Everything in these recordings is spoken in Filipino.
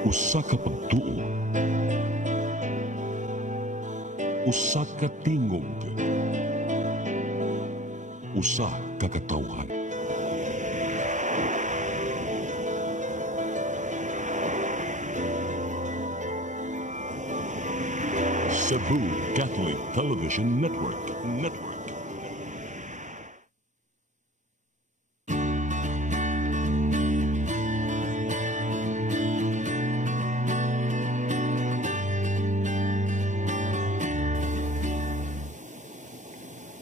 Usa ka pagtuo, usa ka tingog, usa ka katawhan. Cebu Catholic Television Network.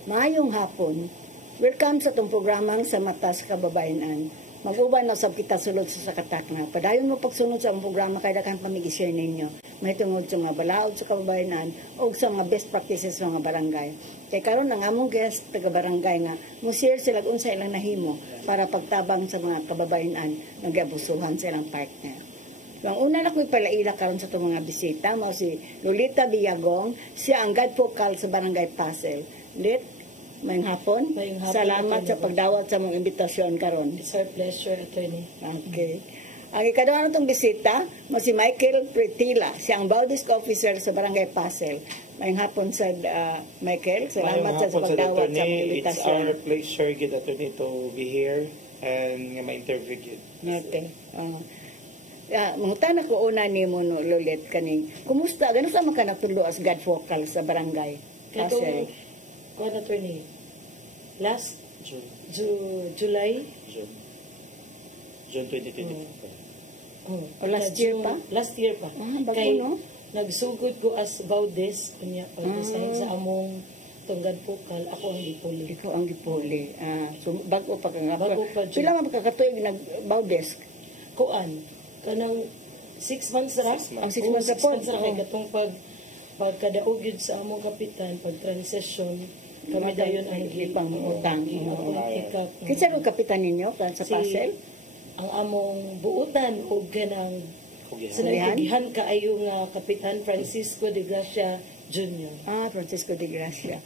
Maayong hapon. Welcome sa itong programang sa Mata sa Kababayanan. Mag-uban na sa kita sulod sa sakatak na. Padayon mo pagsunod sa programa kay dakan pamig-share ninyo. May tungod sa mga balaod sa kababayanan o sa mga best practices sa mga barangay. Kay karon ang among guest taga barangay nga mo-share sila kung sa ilang nahimo para pagtabang sa mga kababayanan nagabusuhan sa ilang partner. Ang una na ko'y palaila karon sa itong mga bisita mao si Lolita Villagong, siya ang God Vocal sa Barangay Pasel. Lit, mayong hapon. Salamat sa pagdawat sa mong imbitasyon karon. It's our pleasure, Attorney. Okay. Ang ikaduha natong bisita mo si Michael Pretila, siya ang Baudisc Officer sa Barangay Pasel. Mayong hapon sa Michael. Salamat sa pagdawat sa mong imbitasyon. It's our pleasure, good Attorney, to be here and ma-interview you. Okay. Mangutan ako una ni mo no, Lolit kaning. Kumusta? Ganun sa mga natulo as God Vocal sa Barangay Pasel? Kung Attorney, last June July? June 2024. O last year pa? Last year pa. Bago Kay, no? nagsugod ko as Baudis, kunya, sa among tunggan Vocal, ako ang gipuli. Ikaw ang gipuli. So, bago pa ka nga. Bago pa, June. Pila man pagkakatuig nag-Baudis? Kuan, kanang 6 months ra? 6 months. Ang 6 months ra po. Kay katong pagkadaog yun sa among kapitan, pag-transition, kami dayon ang ipangutang. Ikap. Kinsa ro kapitan ninyo sa Pasel? Ang among buutan o ganang Kugihan? sinagihan kaayo nga Kapitan Francisco de Gracia Jr. Francisco de Gracia.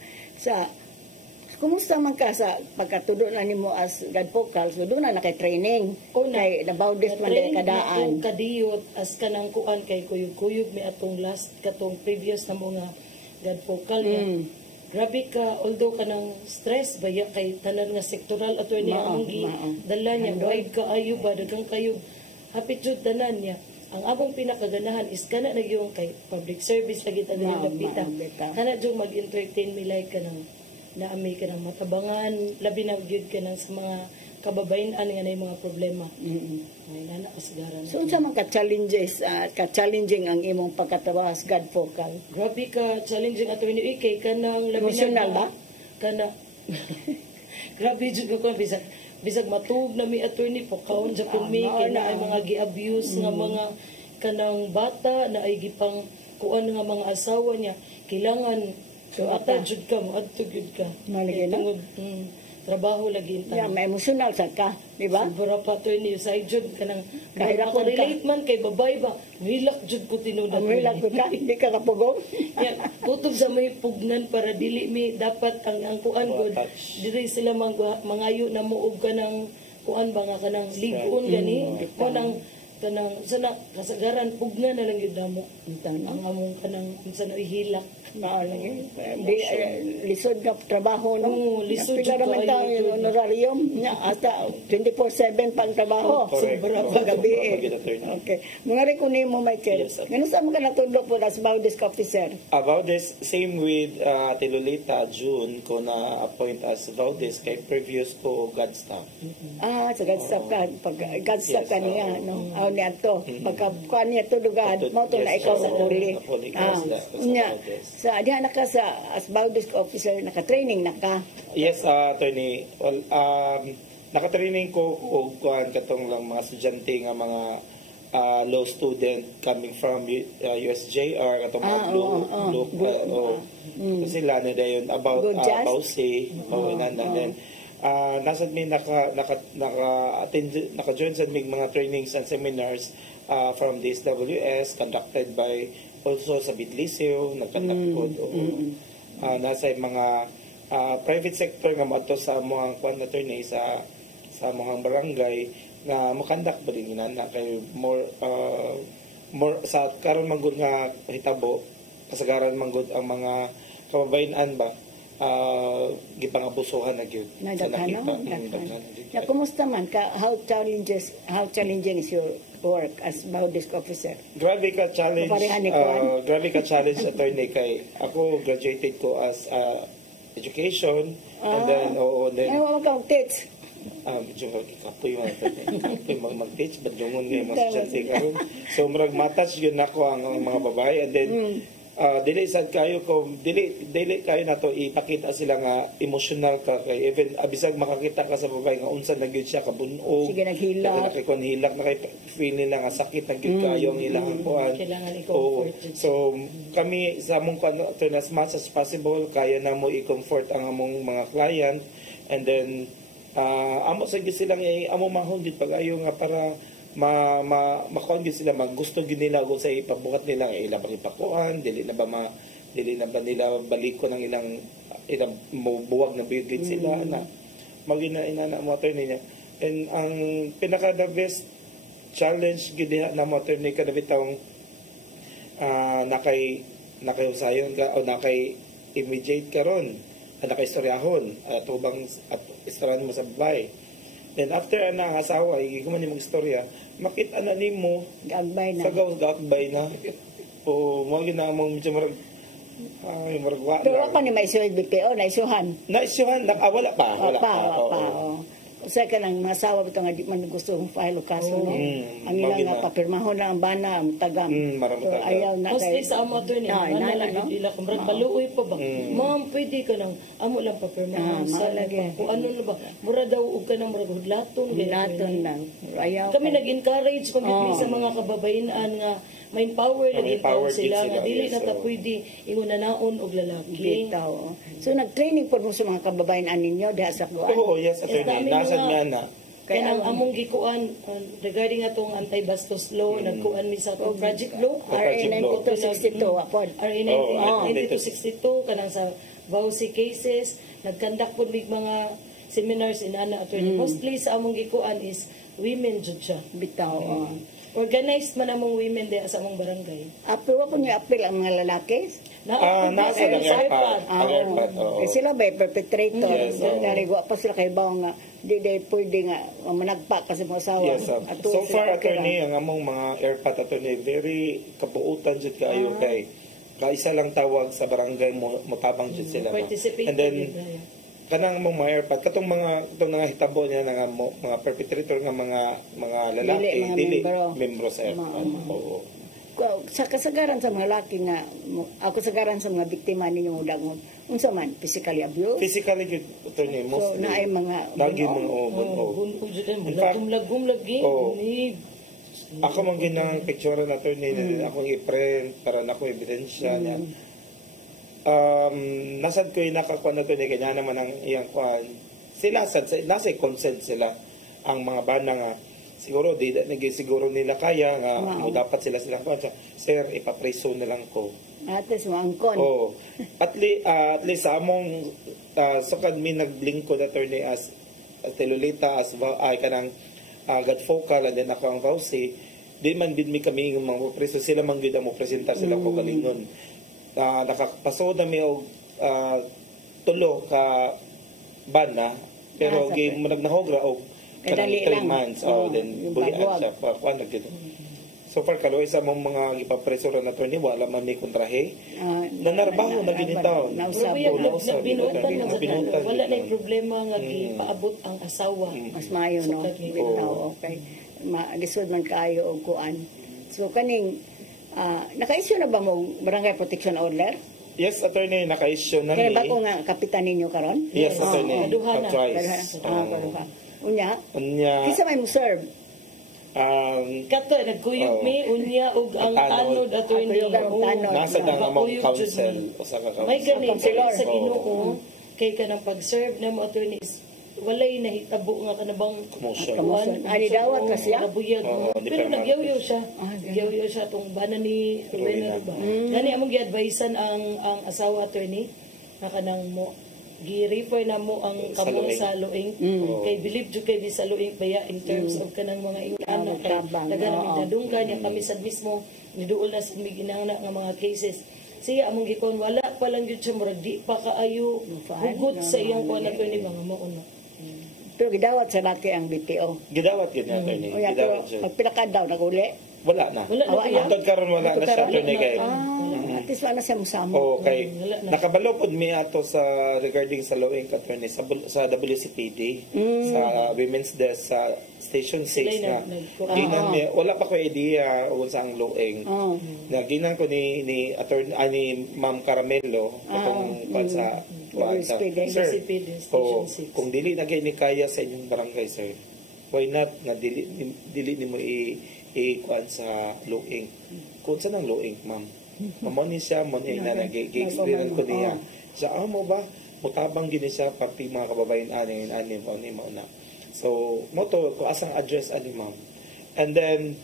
Kumusta man ka sa pagkatudo na nimo as God Vocal? So doon na training. Kay nabaudis man dahil kadaan. Kadiyot as kanang kuan kay kuyog-kuyog mi atong last katong previous na mga God Vocal. Grabe ka, although kanang stress baya kay tanan nga sektoral attorney among dala niya, wide ka ayo ba dagang kayo hapit jud tanan niya. Ang among pinakaganahan is kana na yung kay public service lagi ta ganang napita. Kana jud mag-entertain mi like kanang naami ka ng matabangan, labi na gyud ka ng sa mga kababayan nga na mga problema. Ay, nana kasagaran. So, sa mga ka-challenges, ka-challenging ang imong pagkatawa as God Vocal? Grabe ka, challenging ato ini kay kanang labi emotional ba? Kana, grabe jud ko bisag matug na mi ato ni pokaon sa kumi, kay na ay mga gi-abuse nga mga kanang bata na ay gipang kuan nga mga asawa niya. Kailangan so, ata jud ka, maadto jud ka. Malagi na? Trabaho lagi ta. May emotional sa ka, di ba? Sobra pa to ni sa jud kanang kahit ako relate man kay babay ba, relax jud ko tinuod. Relax ka, di ka kapugong. Yan, tutob sa may pugnan para dili mi dapat ang kuan gud. Dili sila mangayo na muog ka ng kuan ba nga kanang ligon gani. Kanang sana kasagaran pugnan na lang yun damo. Ang among kanang sa na ihilak. Di lisod na trabaho no. Lisod jud ka honorarium nya ata 24/7 pang trabaho. Sobra pa gabi. Okay. Mga rin kunin mo Michael. Ngano sa mga natudlo po as Baudisc Officer? About this, same with Ate Lolita, June ko na-appoint as Baudisc kay previous ko God staff. Sa God staff ka. Pag God staff ka niya, no? Niya to. Pagka niya to lugar, mo to na ikaw na uli. Sa diha na ka sa as Baudisc Officer, naka-training na ka? Yes, Attorney. Well, naka-training ko og katong lang mga estudyante nga mga law student coming from USJR katong mga sila na dayon about policy and then nasa mi naka-join sa mga trainings and seminars from the SWS conducted by also sa Bidliseo, nagkandak po nasa mga private sector nga mato sa mga kwan attorney sa mga barangay na makandak ba din na kay more more sa karon manggod nga hitabo kasagaran manggod ang mga kababayan ba gipangabusuhan na gyud Na sa daghan, nakita. no? Daghan. Daghan. Na kumusta man ka, how challenging is your work as Baudisk officer? Grabe ka challenge. Kaparehan ni Juan. Grabe ka challenge attorney kay ako graduated ko as education and then Ay, wala ka mag-teach. medyo kapoy man kapoy mag-teach but dungon nga mas chance karon. So murag matouch yun nako ang mga babae and then dili sad kayo ko dili kayo nato ipakita sila nga emotional ka kay even abisag makakita ka sa babae nga unsa na gyud siya kabunog. Sige, naghilak. Hilak na kay feel nila nga sakit na gyud kayo ang ilang kuan. Kailangan i-comfort. So kami sa among kuan as much as possible kaya na mo i-comfort ang among mga client and then amo sa gyud silang amo mahon gyud pag-ayo nga para makuan gyud sila maggusto gyud nila kung sa ipabuhat nila ila bang ipakuan dili na ba nila baliko ng ilang buwag na bigid sila na magina mo attorney niya and ang pinaka the best challenge gyud na mo attorney kada bitawng nakayusayon ka o immediate karon nakaistoryahon at ubang at istoryahan mo sa babae. Then after ang asawa, iguman yung mag-istorya, makita na nimo Gagbay na. sa gagbay na. O mo gina mong medyo marag maragwa. Pero pa ni may suwid BPO, naisuhan. Naisuhan, wala pa. Wala pa. Usa ka nang masawa bitaw nga di man gusto kong file o kaso no. Ang ilang nga papirmahon na ang bana ang tagam. So, ayaw na Mostly sa amo to ni nana no. Ila kumrag baluoy pa ba. Ma'am, pwede ka nang amo lang papirmahan sa lagi. kung ano na ba. Mura daw og ka nang murag hudlaton. Laton lang. Ayaw. Kami nag-encourage kung sa mga kababayan nga may power lagi tao sila nga dili na ta pwede ingunanaon og lalaki. Bitaw. So nag-training po mo sa mga kababayan ninyo diha sa kuan. Oo, yes attorney. Nasad nga na. Kaya ang among gikuan regarding atong anti-bastos law, nagkuan mi sa atong project law, RA 9262 apod. RA 9262 kanang sa vowsy cases, nagkandak po mig mga seminars in ana attorney. Mostly sa among gikuan is women jud siya. Bitaw. Organized man among women diha sa among barangay. Apil po niyo apil ang mga lalaki. Nasa lang airpad. Airpad, oo. Sila ba perpetrator? Yes, Narigwa pa sila kay bawo nga di pwede nga managpa kasi mga asawa. Yes, so far attorney ang among mga airpad attorney very kabuutan jud kaayo kay kaisa lang tawag sa barangay mo tabang jud sila. And then kanang mong mga airpad katong mga hitabo niya nga mga perpetrator nga mga lalaki dili membro sa airpad. Oo. Sa kasagaran sa mga lalaki nga ako kasagaran sa mga biktima ninyo udag unsa man physically abuse attorney so mostly naay mga lagi mga lagum lagi ni ako man ginang picture na attorney na akong i-print para nako ebidensya niya. Nasad ko yung nakakuha na ito ni kanya naman ang iyang kuhan. Sila, nasa consent sila ang mga bana nga. Siguro, siguro nila kaya nga dapat sila kuhan. Sir, ipapreso na lang ko. At least maangkon. Oo. At least sa among sukad mi naglingkod attorney as Telulita, as kanang Godfocal, and then ako ang Vauci. Di man din mi kami yung mga preso. Sila man gud mo presentar sila ko kalingon. Nakapasod na may tulo ka bana pero game mo nagnahogra o kanang 3 months then bulian siya kuan nagdito. So far kaloy sa mong mga gipapresura na attorney wala man ni kontrahe nanarbaho na ginitaw binutan wala na problema nga gipaabot ang asawa mas maayo no bitaw okay magisod man kaayo og kuan so kaning naka-issue na ba mo barangay protection order? Yes, attorney, naka-issue na ni. Kaya ba ko nga kapitan ninyo karon? Yes, attorney. Kaduha na. Unya? Unya. Kisa may mo serve? Kato, nagkuyog mi, unya, ug ang tanod, attorney. Nasa na among council. May ganit, sa Ginoo, kay ka ng pag-serve na mo, attorney, walay nahitabo nga kanabang commotion. Ani dawat ka siya? Pero nagyaw-yaw siya. Nagyaw-yaw siya itong bana ni Rowena ba. Gani among gi-advisean ang asawa attorney na kanang mo gi-refer na mo ang Sa kamo Luing. sa Luing. Kay believe jud kay di sa Luing baya in terms of kanang mga ingana kay tabang, dagan oo. namin dadunggan niya kami sad mismo niduol na sa miginana nga mga cases. Siya among gikon wala pa lang jud siya murag di pa kaayo hugot sa iyang kuan na ni mga mauna. Pero gidawat sa laki ang BTO. Gidawat yun na attorney. O yan, pero Gidawat siya. magpilakad daw, naguli. Wala na. Wala na Awa kuya. Hangtod karon wala na siya attorney kay. At least wala siya musamo. Oo, kay wala na. nakabalo pod mi ato sa regarding sa Luing attorney sa WCPD sa Women's Desk sa Station 6 Sila nga. Ginan mi wala pa ko idea kung sa ang Luing. Oo. Na ginan ko ni attorney ni Ma'am Caramelo katong sa WCPD. Sir, WCPD, oo, Station 6. kung dili na kay ni kaya sa inyong barangay sir, why not na dili nimo kuan sa Luing. Kung sa nang Luing, ma'am. Mamo ni siya, mo ni na nag-experience ko niya. Sa mo ba mutabang gini siya pati mga kababayan ani mo na. So, mo to ko asang address ani ma'am. And then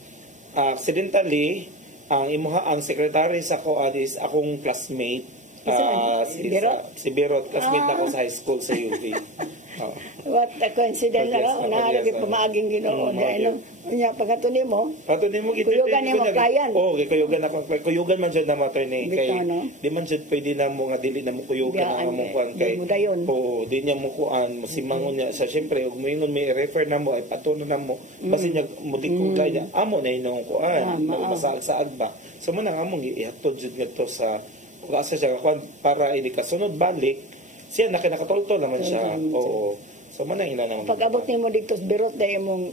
accidentally ang secretary sa ko is akong classmate si Berot classmate ako sa high school sa UP. What a coincidence na Yes, naharap yes, pamaaging Ginoo. Dahil unya pagkato nimo, Ato ni mo Kuyugan ni mo kayan. Oo, kuyugan ako. Kuyugan man jud na mato ni kay. Bitaw, no? Di man jud pwede na mo nga dili na mo kuyugan Diyaan, ang mo kuan di kay. mo dayon. Oo, di niya mo kuan, simangon niya sa syempre ug moingon may refer na mo ay patuno na mo. Basi niya mutikugay niya amo na inong kuan. Masaag-saag ba. So mo nang among ihatod jud ngadto sa ug asa siya kuan para ini kasunod balik. Siya nakinakatultol naman siya. Oo. So man ang ila naman. pag abot nimo dito sa Berot dahil mong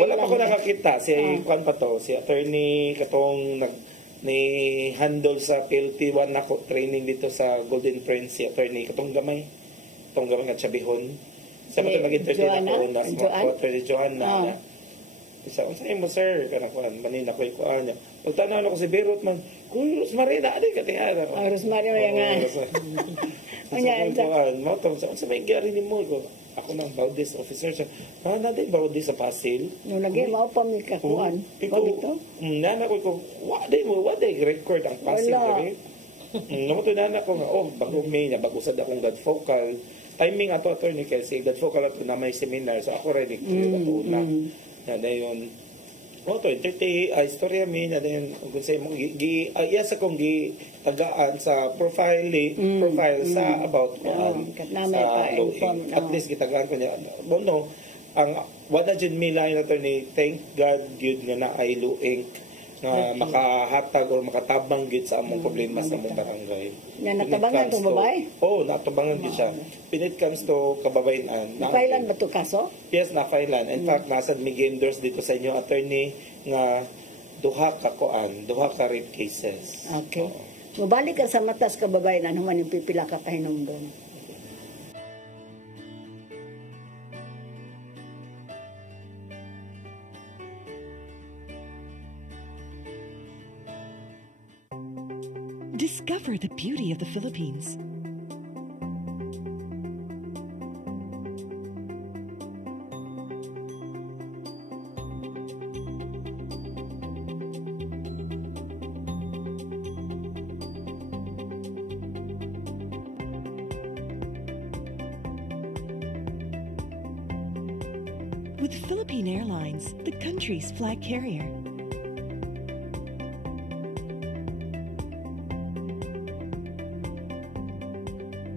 Wala pa ko nakakita si kuan pa to si attorney katong ni handle sa PLT1 nako training dito sa Golden Prince si attorney katong gamay nga Chabihon sa Si mo nag-interview Joanna? ako na Joanna? sa attorney Joanna isa unsa mo sir kana kuan manina ko kuan niya pagtanaw ko si Berot man kuy Rosmarina adi katihara ko Rosemary nga. Unya, kuan mo to sa may gyari nimo ko ako nang Baudis officer siya. Na din Baudis sa Pasil. Nung lagi mao pa mi kakuan. Ikaw, Dito. nana ko, wa day record ang Pasil Wala. kami. No to nana ko nga, bago may na bago sad akong God focal. Timing ato attorney kasi God focal ato na may seminar so ako ready ko una. Na dayon to istorya mi na din kung say mo sa kong tagaan sa profile sa about Katnamay pa inform. at least gitagaan ko niya no ang wala jud mi line attorney thank God gyud nga na ay Luing nga makahatag or makatabang gyud sa among problema sa among barangay. Nga natabangan tong babae? Oo, natabangan gyud siya. When it comes to kababayan, Kailan ba to kaso? yes, na-filean. In fact, nasa mig endorse dito sa inyo attorney nga duha ka rape cases. Okay. Mubalik ka sa matas kababayan ano man yung pipila ka pahinumdom. Discover the beauty of the Philippines. With Philippine Airlines, the country's flag carrier.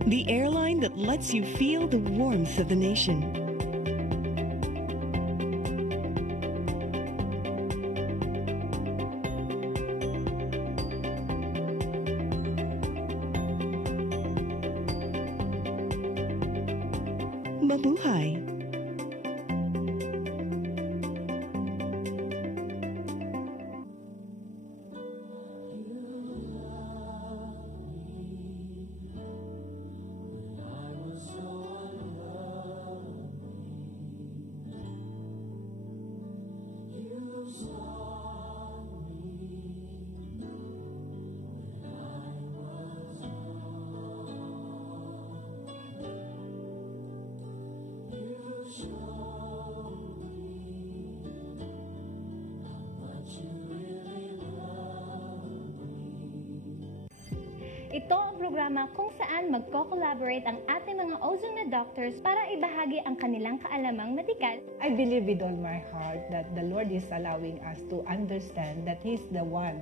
The airline that lets you feel the warmth of the nation. Mabuhay. Ito ang programa kung saan magko-collaborate ang ating mga ozone na doctors para ibahagi ang kanilang kaalamang medikal. I believe with all my heart that the Lord is allowing us to understand that He's the one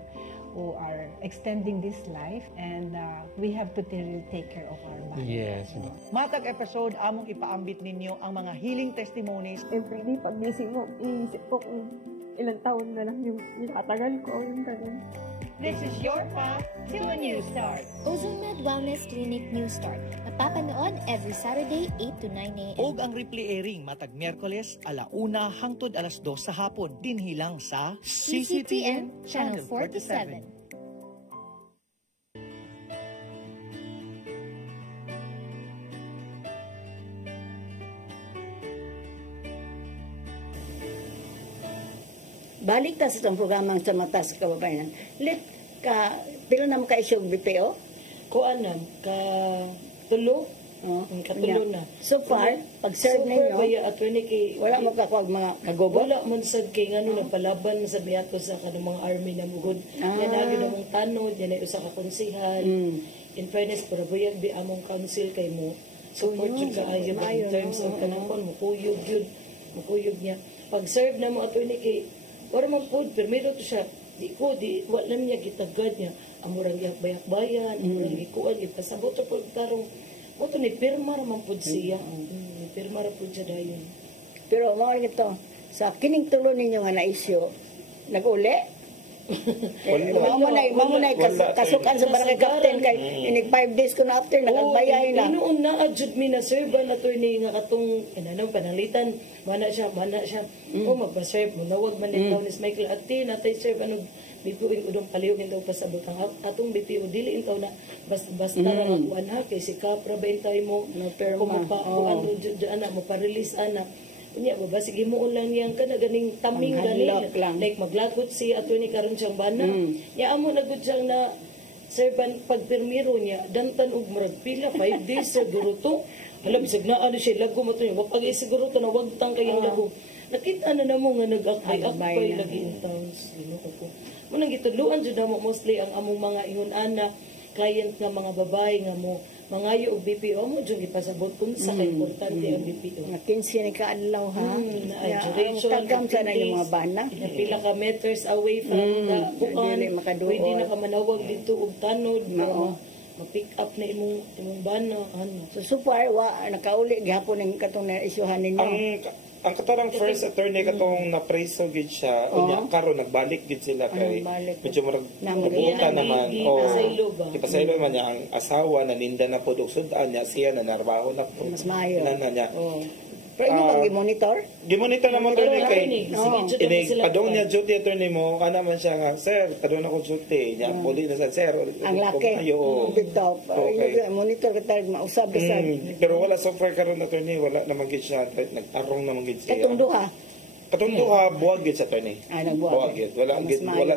who are extending this life, and we have to take care of our body. Yes. Matag episode, among ipaambit ninyo ang mga healing testimonies. Every day, pag gising mo, iisip ko kung ilang taon na lang yung itatagal ko, yung ganun. This is your path to a new start. OzoneMed Wellness Clinic New Start. Napapanood every Saturday, 8 to 9 a.m. Og ang replay airing matag Miyerkules, 1:00 hangtod 2:00 sa hapon. Dinhi lang sa CCTN Channel 47. Balik ta sa itong programang sa mata sa kababayan. Pila na mo ka-issue BPO? Kuanan, tulo. Katulo na. So far, pag-serve ninyo, baya attorney kay wala mo kakuha mga kagobo? Wala man sad kay ngano nagpalaban sa biyato sa kanang mga army na mugod. Yan na gyud among tanod, yan ay usa ka konsihan. In fairness, para buyag di among council kay mo. Support jud kaayo in terms of kanang kon mukuyog niya. Pag-serve na mo attorney kay wala man pod permiro to siya. Wala niya gitagad niya. Amurang bayak-bayan, amurang ikuan, ipasabot to pag tarong. Oto ni pirma raman pod siya. Ni pirma ra pod siya dayon. Pero mao ito, sa kining tulo ninyo nga na-issue, nag-uli? Mamo na kasukan sa barangay captain kay inig 5 days ko na after nagbayay na. Noon na adjud mi na serve na to ni nga katong inanong panalitan mana siya o magpa-serve mo nawag man ni Tawnis Michael Ati natay serve ano bipuin udong palihog daw pasabot ang atong BPO dili intaw na basta ra kuan ha kay si Kapra ba intay mo kung ano jud ana mo pa-release ana unya ba sige mo lang yang kana ganing taming gani like maglagot si attorney karon siyang bana ya amo na gud siyang na serban pagpermiro niya dantan og murag pila 5 days siguro to alam bisag na ano siya lago mo to wa pag siguro to na wagtang kayang lago nakita na namo nga nag-akbay lagi in towns ko mo nang gituluan jud mo mostly ang among mga ingon-ana client nga mga babae nga mo mangayo og BPO mo jud ipasabot kung sa importante ang BPO. Nga 15 ni kaadlaw ha. Duration tagam sa na yung mga bana. Pila ka meters away from the bukan. Pwede na ka manawag dito og tanod. Ma-pick up na imong bana. So far, nakauli gihapon ng katong na-isyuhan ninyo. Ang katarang first attorney katong na-preso gid siya unya karon nagbalik gid sila kay medyo murag nabuta naman ipasaylo man niya ang asawa naninda na pod og sudan niya siya na narbaho na po mas maayo na niya pero inyo pag gi-monitor na mo attorney kay ini padong niya duty attorney mo ana man siya nga sir kadon ako duty niya puli na sa sir ang laki bitaw monitor ka tag mausab sa pero wala so far karon attorney wala naman gid siya nagtarong naman gid siya katong duha buwag gid sa attorney buwag gid wala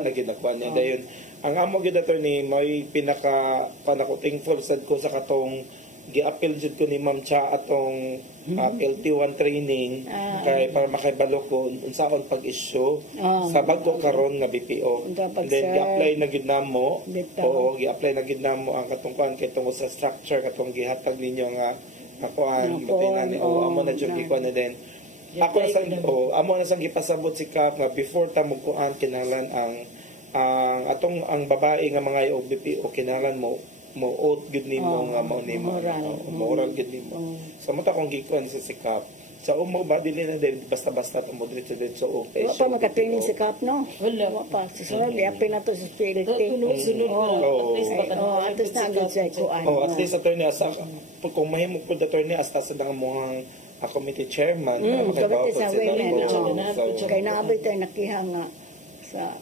na gid nakuan niya dayon ang amo gid attorney may pinaka panako thankful sad ko sa katong gi-appeal jud ko ni Ma'am Cha atong LT1 training kay para makibalo ko unsaon pag-issue sa bago karon nga BPO. Then gi-apply na gid namo. Oo, gi-apply na gid namo ang katong kuan kay tungod sa structure katong gihatag ninyo nga kuan matinan amo na jud gikuan na din. Ako na sang amo na sang gipasabot si Kap nga before ta mo kuan kinahanglan ang ang babae nga mga BPO kinahanglan mo out gud nimo nga mao nimo moral gud nimo sa mata kong gikuan sa sikap sa umo ba dili na din basta-basta mo dito okay wa pa maka-training si Kap no wala pa sunod liapin na to sa spirit sunod at least na gud sa kuan at least attorney asa kung mahimo pud attorney hasta sa dang mga committee chairman makabaw sa women kay naabay tayo nakiha nga sa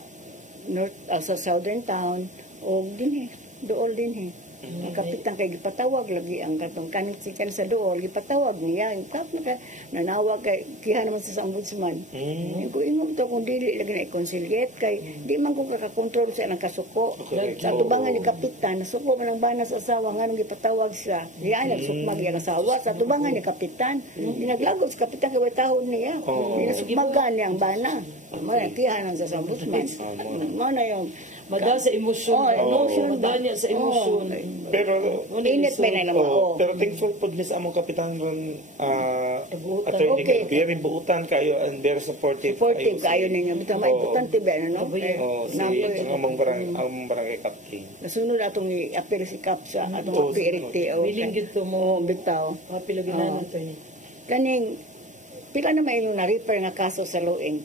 north sa southern town o dinhi dool din ang kapitan kay gipatawag lagi ang katong kanit sikan sa dool gipatawag niya tap nanawag kay kiha naman sa ombudsman ko ingong to kung dili lagi na i-conciliate kay di man ko kaka-control sa nang kasuko sa tubangan ni kapitan nasuko man ang bana sa asawa nganong gipatawag siya diya nagsukmag ang asawa sa tubangan ni kapitan ginaglagod sa kapitan kay tahon niya ginasukmagan niya ang bana man kiha nang sa ombudsman mo na yung Mada sa emosyon. Emosyon. Mada niya sa emosyon. Pero Init ba na naman? pero thankful po ni sa among kapitan ron Nabuutan. attorney Okay. very buutan kayo and very supportive Supportive kayo ninyo. Bito, Oo. maimportante ba no? si among barangay captain. Nasunod atong i-appeal si Kap sa atong Oo, apiriti. Willing gid to mo. Bitaw. Papiloginan nato ni. Kaning, pila na may na-refer nga kaso sa Luing?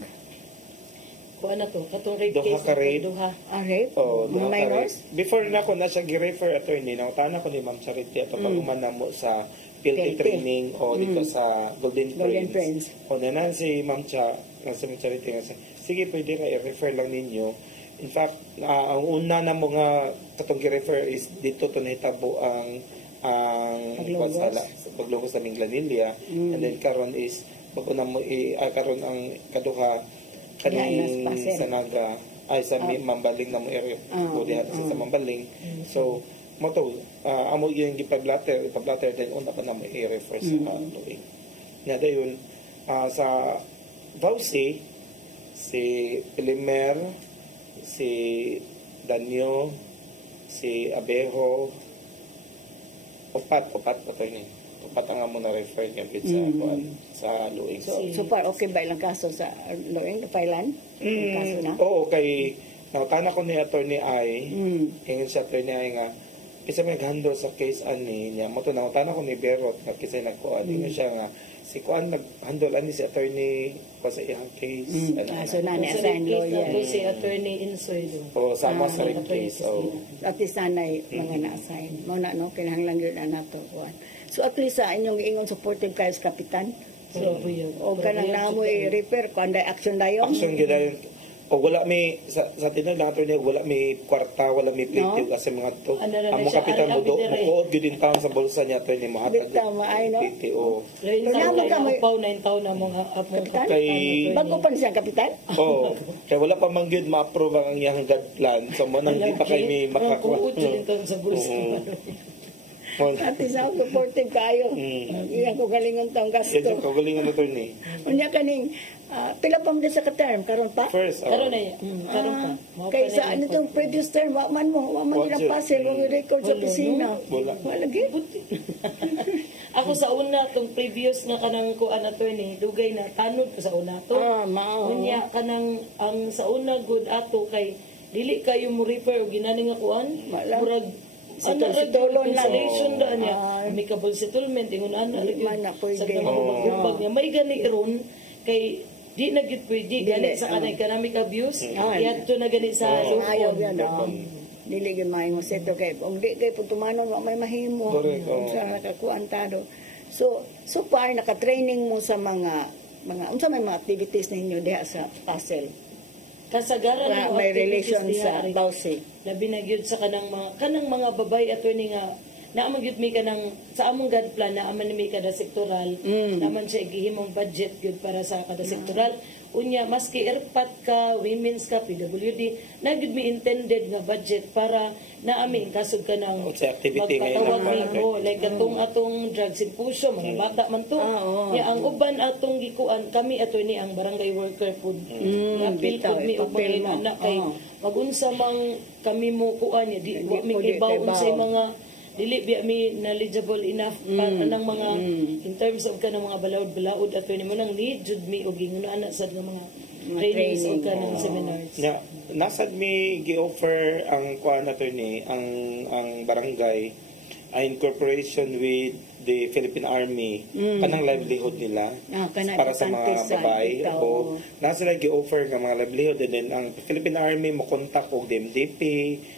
Kuan na to, katong rape Duha case ka rape. duha. Rape? Oh, Mga minors? Before na ko na siya gi-refer attorney, nawtana ko ni Ma'am Charity ato pag mo sa PLT PLT. training o dito sa Golden Golden Prince. Prince. O na si Ma'am Charity nga sa, sige pwede ra i-refer lang ninyo. In fact, ang una na mo nga katong gi-refer is dito to nahitabo ang paglugos sa Minglanilla. And then karon is bago na mo karon ang kaduha kaning sa Naga ay sa Mambaling na mo area o diha sa Mambaling. So mo to amo yung ipablatter then una pa na mo i-refer sa Luing. Nya dayon sa Vauci si Pilimer, si Danyo, si Abejo, upat to ni. Upat ang amo na refer niya sa Luing. So far, okay ba ilang kaso sa Luing? Pailan? Kaso na? Oo, kay nawtana ko ni attorney ay ingin sa attorney ay nga kasi may handle sa case ani niya mo to nawtana ko ni Berot nga kasi nagkuan ingin siya nga si kuan nag-handle ani si attorney pa sa iyang case. So na ni-assign lawyer. Si attorney Insoy do. O sama sa ring case. At least sanay mga na-assign. Mo na no, kinahanglan yun na nato. So at least sa inyong ingon supportive kayo sa kapitan. So, o kanang namo i-repair kung anday action dayon. Action gidayon. O wala may sa tinud lang attorney wala may kwarta, wala may plate kasi mga to. Amo kapitan mo do muod gid in town sa bulsa niya attorney mo hatag. Tama ay no. O Namo ka may pau 9,000 na mga kapitan. Kay bago pa siya kapitan. Oo. Kaya wala pa man gyud ma-approve ang iyang God plan. So mo nang di pa kay may makakuha. Sa bulsa. At isa supportive kayo. Iyan ko galingon tong gasto. Yan ko galingon ito ni. Unya kaning pila pa mo din sa ka-term karon pa? First. Karon na yan. Karon pa. Kay sa ano tong previous term wa man nila pasel wag record sa opisina. Wala. Wala gyud. Ako sa una tong previous nga kanang kuan attorney dugay na tanod ko sa una to. Mao. Unya kanang ang sa una good ato kay dili kayo mo refer og ginani nga kuan. Murag Situlon lang. Installation da niya. Amicable settlement. Ingon ana. Sa mga magbubag niya. May gani ron. Kay di na gid pwede. Gani sa kanang economic abuse. Iyadto na gani sa ayaw yan. Dili gyud maayo seto kay kung di kay putumanon wa may mahimo. Sa nakakuan tado. So far naka-training mo sa mga unsa may mga activities ninyo diha sa Pasel. Kasagaran ng may relation sa Vauci. Labi na gyud sa kanang mga babay attorney nga naaman gyud mi kanang sa among God plan naaman mi kada sektoral naaman siya gihimong budget gyud para sa kada sektoral unya maski erpat ka women's ka PWD na gyud mi intended nga budget para naami kasud ka nang magpatawag mo like atong drug symposium mga bata man to ya ang uban atong gikuan kami attorney ang barangay worker food apil ko mi og mga anak kay magunsa mang kami mo kuan ya di wa mi ibaw sa mga dili biya mi knowledgeable enough kanang mga in terms of kanang mga balaod attorney mo nang need jud mi og gingunaan sad nga mga trainings o kanang seminars. Nasad mi gi-offer ang kuan attorney ang barangay in cooperation with the Philippine Army kanang livelihood nila para sa mga babae o nasa sila gi-offer ng mga livelihood and then ang Philippine Army mo contact og DMDP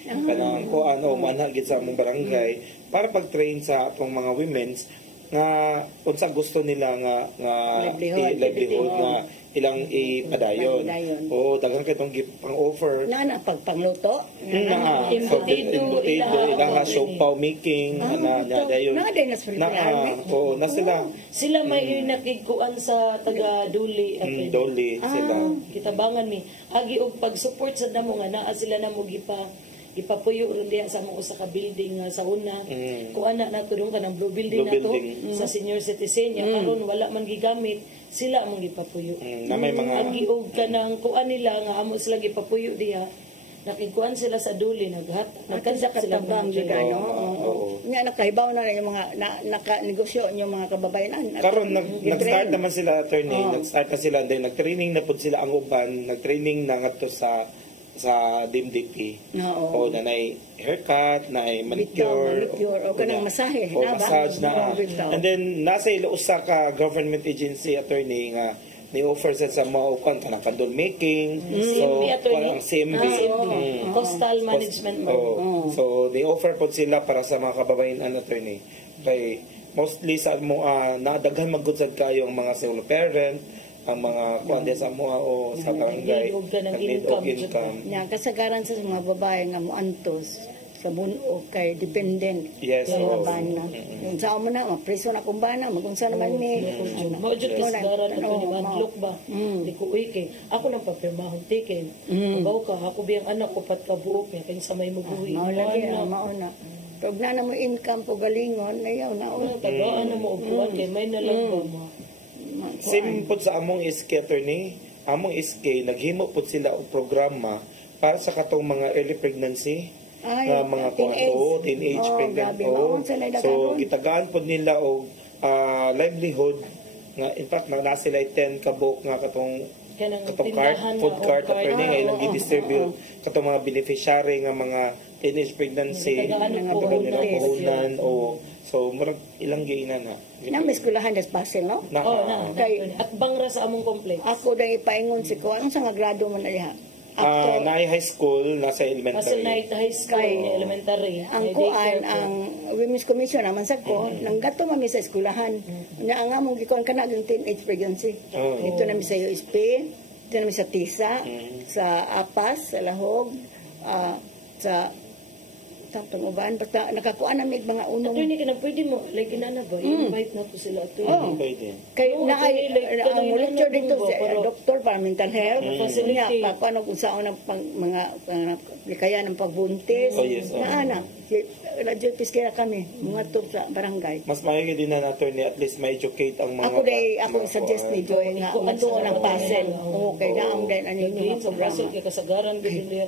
kanang kuan o manha gid sa among barangay para pag-train sa atong mga women's nga unsa gusto nila nga livelihood nga ilang ipadayon. O daghang kitong pang-offer. Na pagpangluto. Embutido, ilang sopaw making, dayon. Na sila. Sila may nakiguan sa taga Duli. Duli sila. Kitabangan mi. Agi og pag-support sa damo nga naa sila na mo ipapuyo ron diha sa mga usa ka building sa una. Kung ana nato dong kanang blue building nato sa senior citizen ya karon wala man gigamit sila among gipapuyo. Na may mga agi og kanang kuan nila nga amo sila gipapuyo diha nakikuan sila sa duli, nagkansak sila katabang mga jud jail. ano. Nga nakahibaw na yung mga nakanegosyo yung mga kababayan. Karon nag-start naman sila, attorney. Nag-start na sila, then nag-training na pud sila ang uban, nag-training na ngadto sa DMDP. O na nay haircut, na manicure, o kanang masahe, o massage na. And then nasa ilo usa ka government agency, attorney, nga ni-offer sa mga ukan kanang candle making, so parang CMB, Coastal Management. So they offer po sila para sa mga kababayan, attorney. Kay mostly sa mo nadaghan magudsad kayo ang mga single parent, ang mga kuande sa mga o sa barangay, nag-need og income. Yang kasagaran sa mga babae nga moantos sa bunog kay dependent. Yes, sa mga bana. Yung sa mo na, mapreso na kung bana, magunsa naman ni. Mo jud kasagaran ato ni madlok ba. Di ko kay ako nang papirmahon tikin. Babaw ka ako biyang anak ko pat ka buok niya kay sa may mubuhi. Mao lagi mauna. Pag na mo income po galingon, ayaw na una. Tagaan na mo upuan kay may nalang ba mo. Same po sa among SK, attorney. Among SK, naghimo po sila og programa para sa katong mga early pregnancy. Mga teenage pregnant. So gitagaan po nila og livelihood nga in fact na sila 10 kabok nga katong card, food card, attorney nga ilang i-distribute katong mga beneficiary nga mga teenage pregnancy nga nila puhunan o so murag ilang giinan na. Nang eskulahan des Basel, no? At bangra sa among complex. Ako dang ipaingon si ko anong sa nga grado man diha. Na high school, nasa elementary. Nasa high school, elementary. Ang kuan, ang Women's Commission naman sa ko, nang gato mami sa eskulahan. Nga nga mong gikuan ka na yung teenage pregnancy. Dito namin sa USP, dito namin sa TISA, sa APAS, sa Lahog, sa tapos uban, basta nakakuan namin mga unong. Ato hindi ka na pwede mo, like inana ba? Invite na po sila ato. Kaya ang lecture dito si doktor para mental health. Niya, paano kung saan ang mga kaya ng pagbuntis. Naana, radyo piskera kami, mga tur sa barangay. Mas mahigit din na nato ni at least ma-educate ang mga... Ako suggest ni Joy nga, matuon ang pasel. Okay, naam din ang yung mga programa. Kasagaran din nila.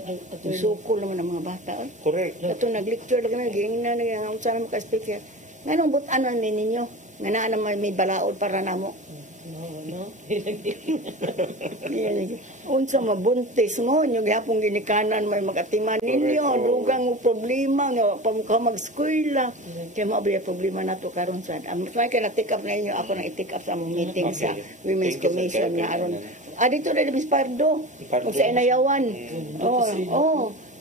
Sukul naman ang mga bata. Correct. Ito nag-lecture lang kami, gingin na nang sana maka-speaker. Nganong butan ni ninyo? Nga na naman may balaod para namo. No? Unsa mabuntis mo, nyo gihapong ginikanan may magatiman ninyo, dugang problema nga pamukha mag-eskwela. Kaya maabaya problema nato karon sa. May kaya na-take up na inyo, ako nang i-take up sa among meeting sa Women's Commission na aron. Dito na Miss Pardo. Kung sa inayawan.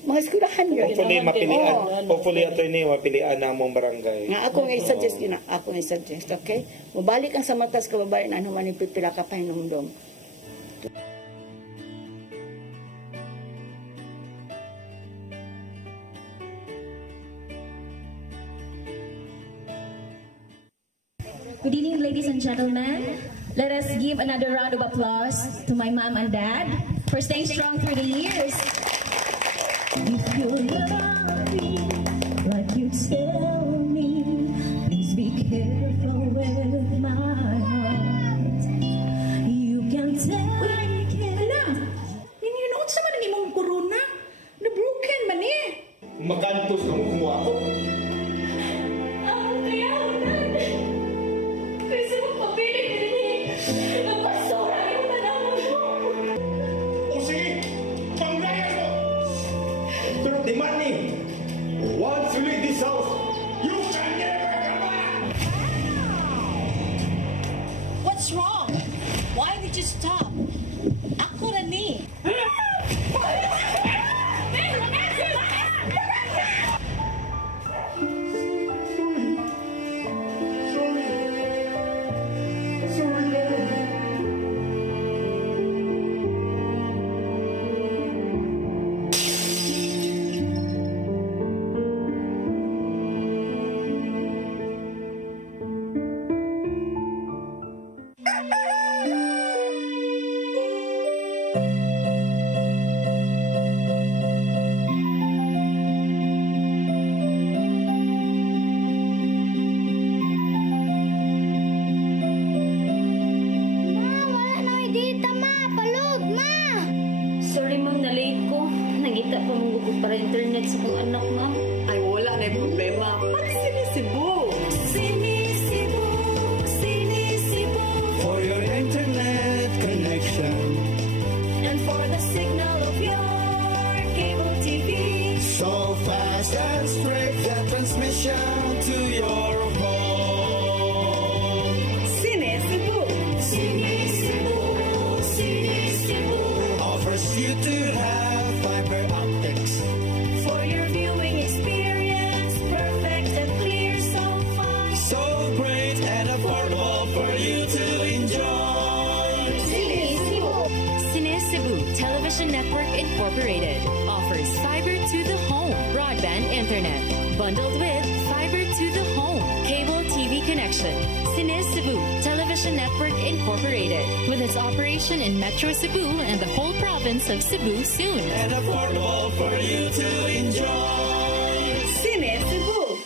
Mga eskwelahan yun. Hopefully mapilian. Hopefully attorney mapilian na mong barangay. Nga ako nga i-suggest yun. Ako nga i-suggest, okay? Mabalik ang sa matas kababayan ano man ipipila ka pa hinumdom. Good evening, ladies and gentlemen. Let us give another round of applause to my mom and dad for staying strong through the years. If you love me like you tell me, please be careful with my heart. You can take it. Ala, nininood sa man ang imong corona. Na-broken man eh. Magantos na mo ako. Kaya unan. Kasi magpapili din eh. Magpasura yung tanawag mo. O sige, panglayan mo! Pero demanding, once you leave this house, you can never come back! What's wrong? Why did you stop? Ako na ni. nangita pa mong gugod para internet sa kong anak, ma'am. Ay, wala na yung problema. Pag-Sinisibu! Sinisibu, Sinisibu. For your internet connection. And for the signal of your cable TV. So fast and straight the transmission to your home. Sinisibu, Sinisibu, Sinisibu. Offers you to have fiber optics. For your viewing experience, perfect and clear, so fast. So great and affordable for you to enjoy. Sinisibu. Sinisibu Television Network Incorporated offers fiber to the home broadband internet bundled with fiber to the home cable TV connection. Sinisibu Television Network Incorporated with its operation in Metro Cebu and the whole province of Cebu soon. And affordable for you to enjoy. Sinisibu.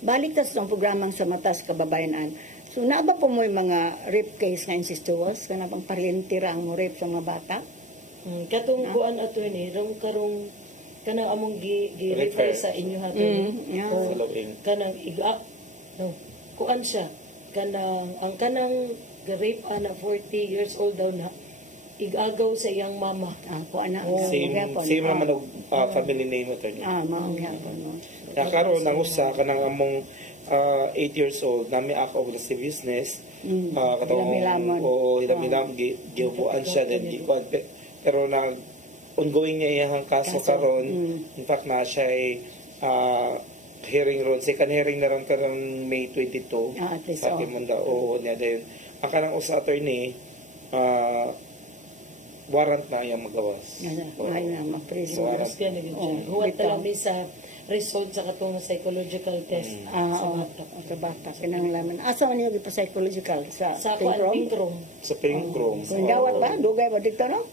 Balik tas ng programang sa Matas Kababayanan. So, naaba po mo yung mga rape case nga incestuous? Kana bang parlintira ang mo rape sa mga bata? Katong kuan ato ni rong karong kanang among gi-refer sa inyo haton. O kanang iga no kuan siya kanang ang kanang rape ana 40 years old daw na igagaw sa iyang mama. Kuan na. Same naman og family name ato ni. Mao gyapon mo. Karon nang usa kanang among 8 years old nami ako og seriousness katong hilamilam giupuan siya then gikuan pero nag ongoing niya iyang kaso karon in fact na siya ay hearing ron second hearing na ron karon May 22 sa Kimunda niya din ang kanang usa attorney warrant na iyang magawas ay na ma-prison huwag talaga sa result sa katong psychological test sa bata kinahanglan asa man yung psychological sa pink room sa pink room kung dawat ba dugay ba dito no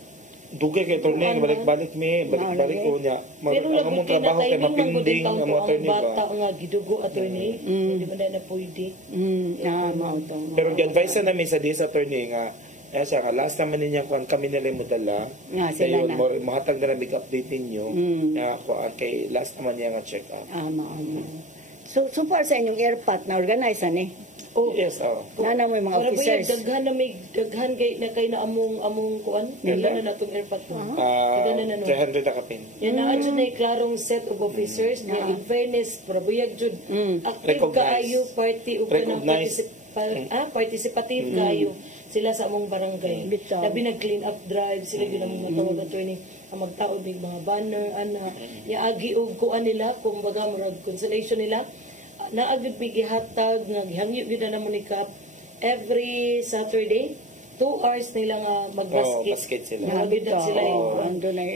dugay kay torneng balik-balik ko niya ang among trabaho kay mapinding ang mga attorney ba bata nga gidugo attorney di ba na pwede pero gi-advise na namin sa dis attorney nga siya ka last naman niya kuan kami nila mo dala sila na mahatag na big update ninyo kuan kay last naman niya nga check up so far sa inyong airpat na organize ani yes nana mo yung mga officers daghan kay na among kuan dala na natong airpat 300 na kapin yan na adyo na klarong set of officers na in fairness probuyag jud active kaayo party ug participative kaayo sila sa among barangay. Labi nag-clean up drive, sila yun ang matawag ato ni magtaod ng mga banner, yaagi og kuan nila, kung baga murag consolation nila, naagid gihatag, naghangyo yun na naman ni Kap, every Saturday, 2 hours nila nga mag-basket. Basket sila. Naagid na sila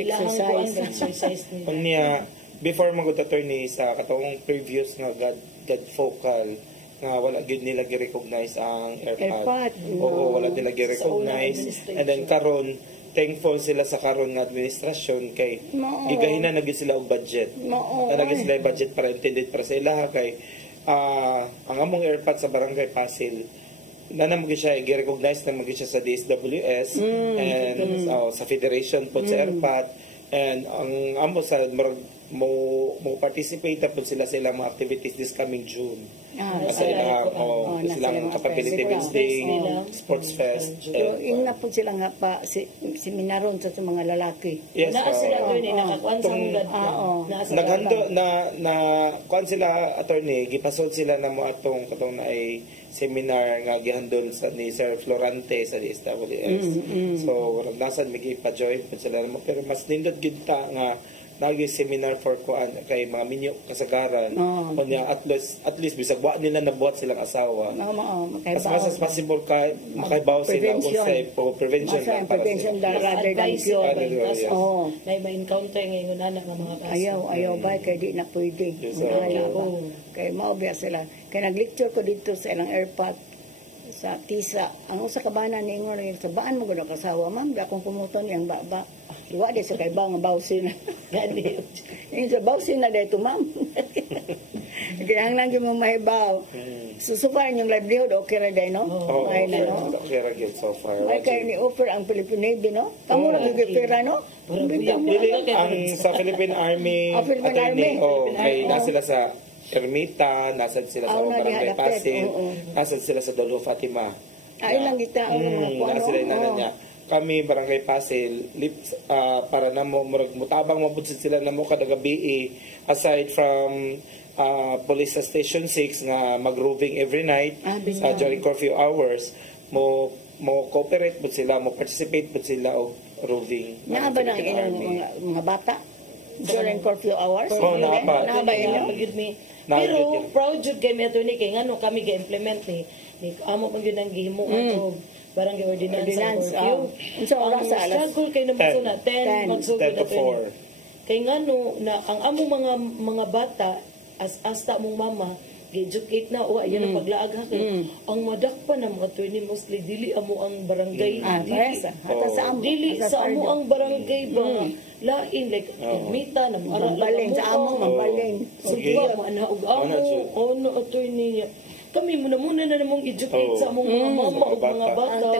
ilahang exercise nila. Niya, before mag-attorney sa katong previous nga God Focal, nga wala gid nila gi-recognize ang airpad. Wala nila gi-recognize. And then karon thankful sila sa karon nga administrasyon kay gigahinan na gid sila og budget. Nagis sila budget para intended para sa ilaha kay ang among airpad sa Barangay Pasil nanamagi siya gi-recognize na magi siya sa DSWS and sa federation po sa airpad and ang amo sa mo participate po sila sa ilang mga activities this coming June. Sa ilang Capability Wednesday, Sports Fest. So, na po sila nga pa seminaron sa mga lalaki. Yes. Naa sila attorney, nakakuan sa mga naghando na kuan sila attorney, gipasod sila na mo atong katong na ay seminar nga gihandol sa ni Sir Florante sa DSWS. So, nasan migi-pa-join po sila pero mas nindot gid ta nga nagi seminar for kuan kay mga minyo kasagaran kunya at least bisag wa nila nabuhat silang asawa as much as possible kay makaibaw sila unsay prevention rather than cure na ma-encounter ngayon anak ng mga kaso ayaw ba kay di na pwede kay maobya sila kay nag-lecture ko dito sa ilang airpot sa Tisa ang usa ka bana ningon sa baan mo gud kasawa ma'am da kung kumuton yang baba Iwa de sa kaiba nga bawsin na. Gani. Yung sa bawsin na dito, ma'am. Kaya lang yung mahibaw. So far, yung livelihood, okay na din, no? Oo, Okay na, no? okay ra gyud so far. Ay, kayo ni-offer ang Philippine Navy, no? Kamu na pera, no? Dili, ang sa Philippine Army, Philippine attorney, Army. kay nasa sila sa Ermita, nasa sila sa Barangay Pasig, nasa sila sa Dolo Fatima. Ay lang kita, mga kuano. Nasa sila na niya. Kami Barangay Pasig, para na mo mutabang mabudsid sila na mo kada gabi aside from police station 6 nga mag-roving every night during curfew hours mo cooperate bud sila, mo participate bud sila og roving. Naa ba ng ilang mga bata during curfew hours? Oo, naa pa. Pero proud jud kay mi attorney kay ngano kami ga-implement ni amo man gyud ang gihimo ato barangay ordinance curfew. So oras sa alas. Struggle kay naman na 10 magsugod to 4. Kay ngano na ang among mga bata asta mong mama gi-educate na o ayan ang paglaag ha ang madakpa na mga attorney mostly dili amo ang barangay dili sa amo ang barangay ba lain like mita na mabaling sa amo mabaling sige mana og amo ono attorney kami muna na namong educate sa among mga mama o mga bata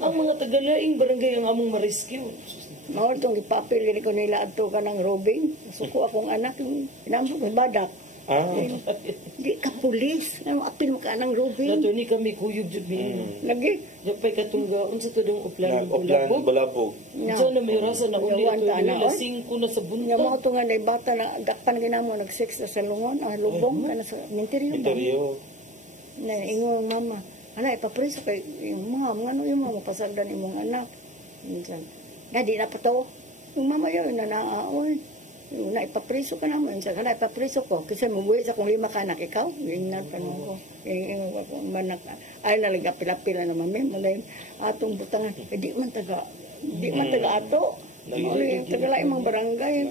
ang mga tagalaing barangay ang among ma-rescue. Mao tong ipapil ko nila adto ka ng robing. Suko akong anak inambog ng badak. Di ka pulis. Ano apil mo ka ng robing? Nato ni kami kuyog jud mi. Lagi. Yapay katungga unsa to dong uplan bulabog. So na may rasa na uli lasing ko na sa bunta. Nga mao to nga nay bata na dakpan ginamo nag-sex sa lungon, lubong kana sa minteryo. Na ingong mama. Ala ipapriso kay yung mom ngano yung mama pasagdan imong anak. Minsan Gadi na pato. Yung mama yun, oy. Na ipapriso ka naman. Sa kana ipapriso ko. Kasi mabuhi sa kung 5 ka anak ikaw. Ganyan pa naman ko. Ay nalaga pila-pila na mami. Malay atong butangan. Di man taga ato. Tagalay mga barangay.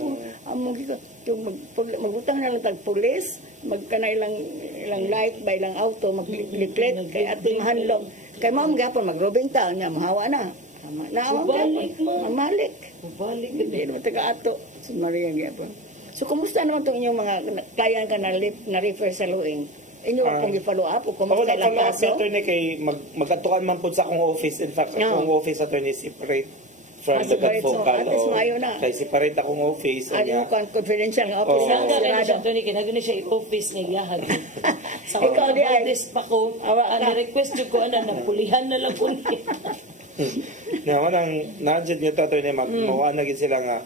Magbutang na lang tag-pulis. Magkana ilang light ba ilang auto. Magliklit. Kay ating handlong. Kay ma'am gapon mag-robing ta. Mahawa na. Mabalik. Hindi naman taga-ato. Si Maria Gyapon. So, kumusta naman itong inyong mga client ka na refer sa luing? Inyo akong i-follow up o kumusta lang kaso? Ako na kay mag-atukan man po sa akong office. In fact, akong office attorney separate from the vocal. Kaya separate akong office. Ano yung confidential nga office? Nangga ka na siya, Tony, kinagano siya i-office niya lahag. Sa ikaw di ay. Pa ko, request ko, napulihan na lang ko niya. Nandiyan nyo tato niya, mawanagin sila nga,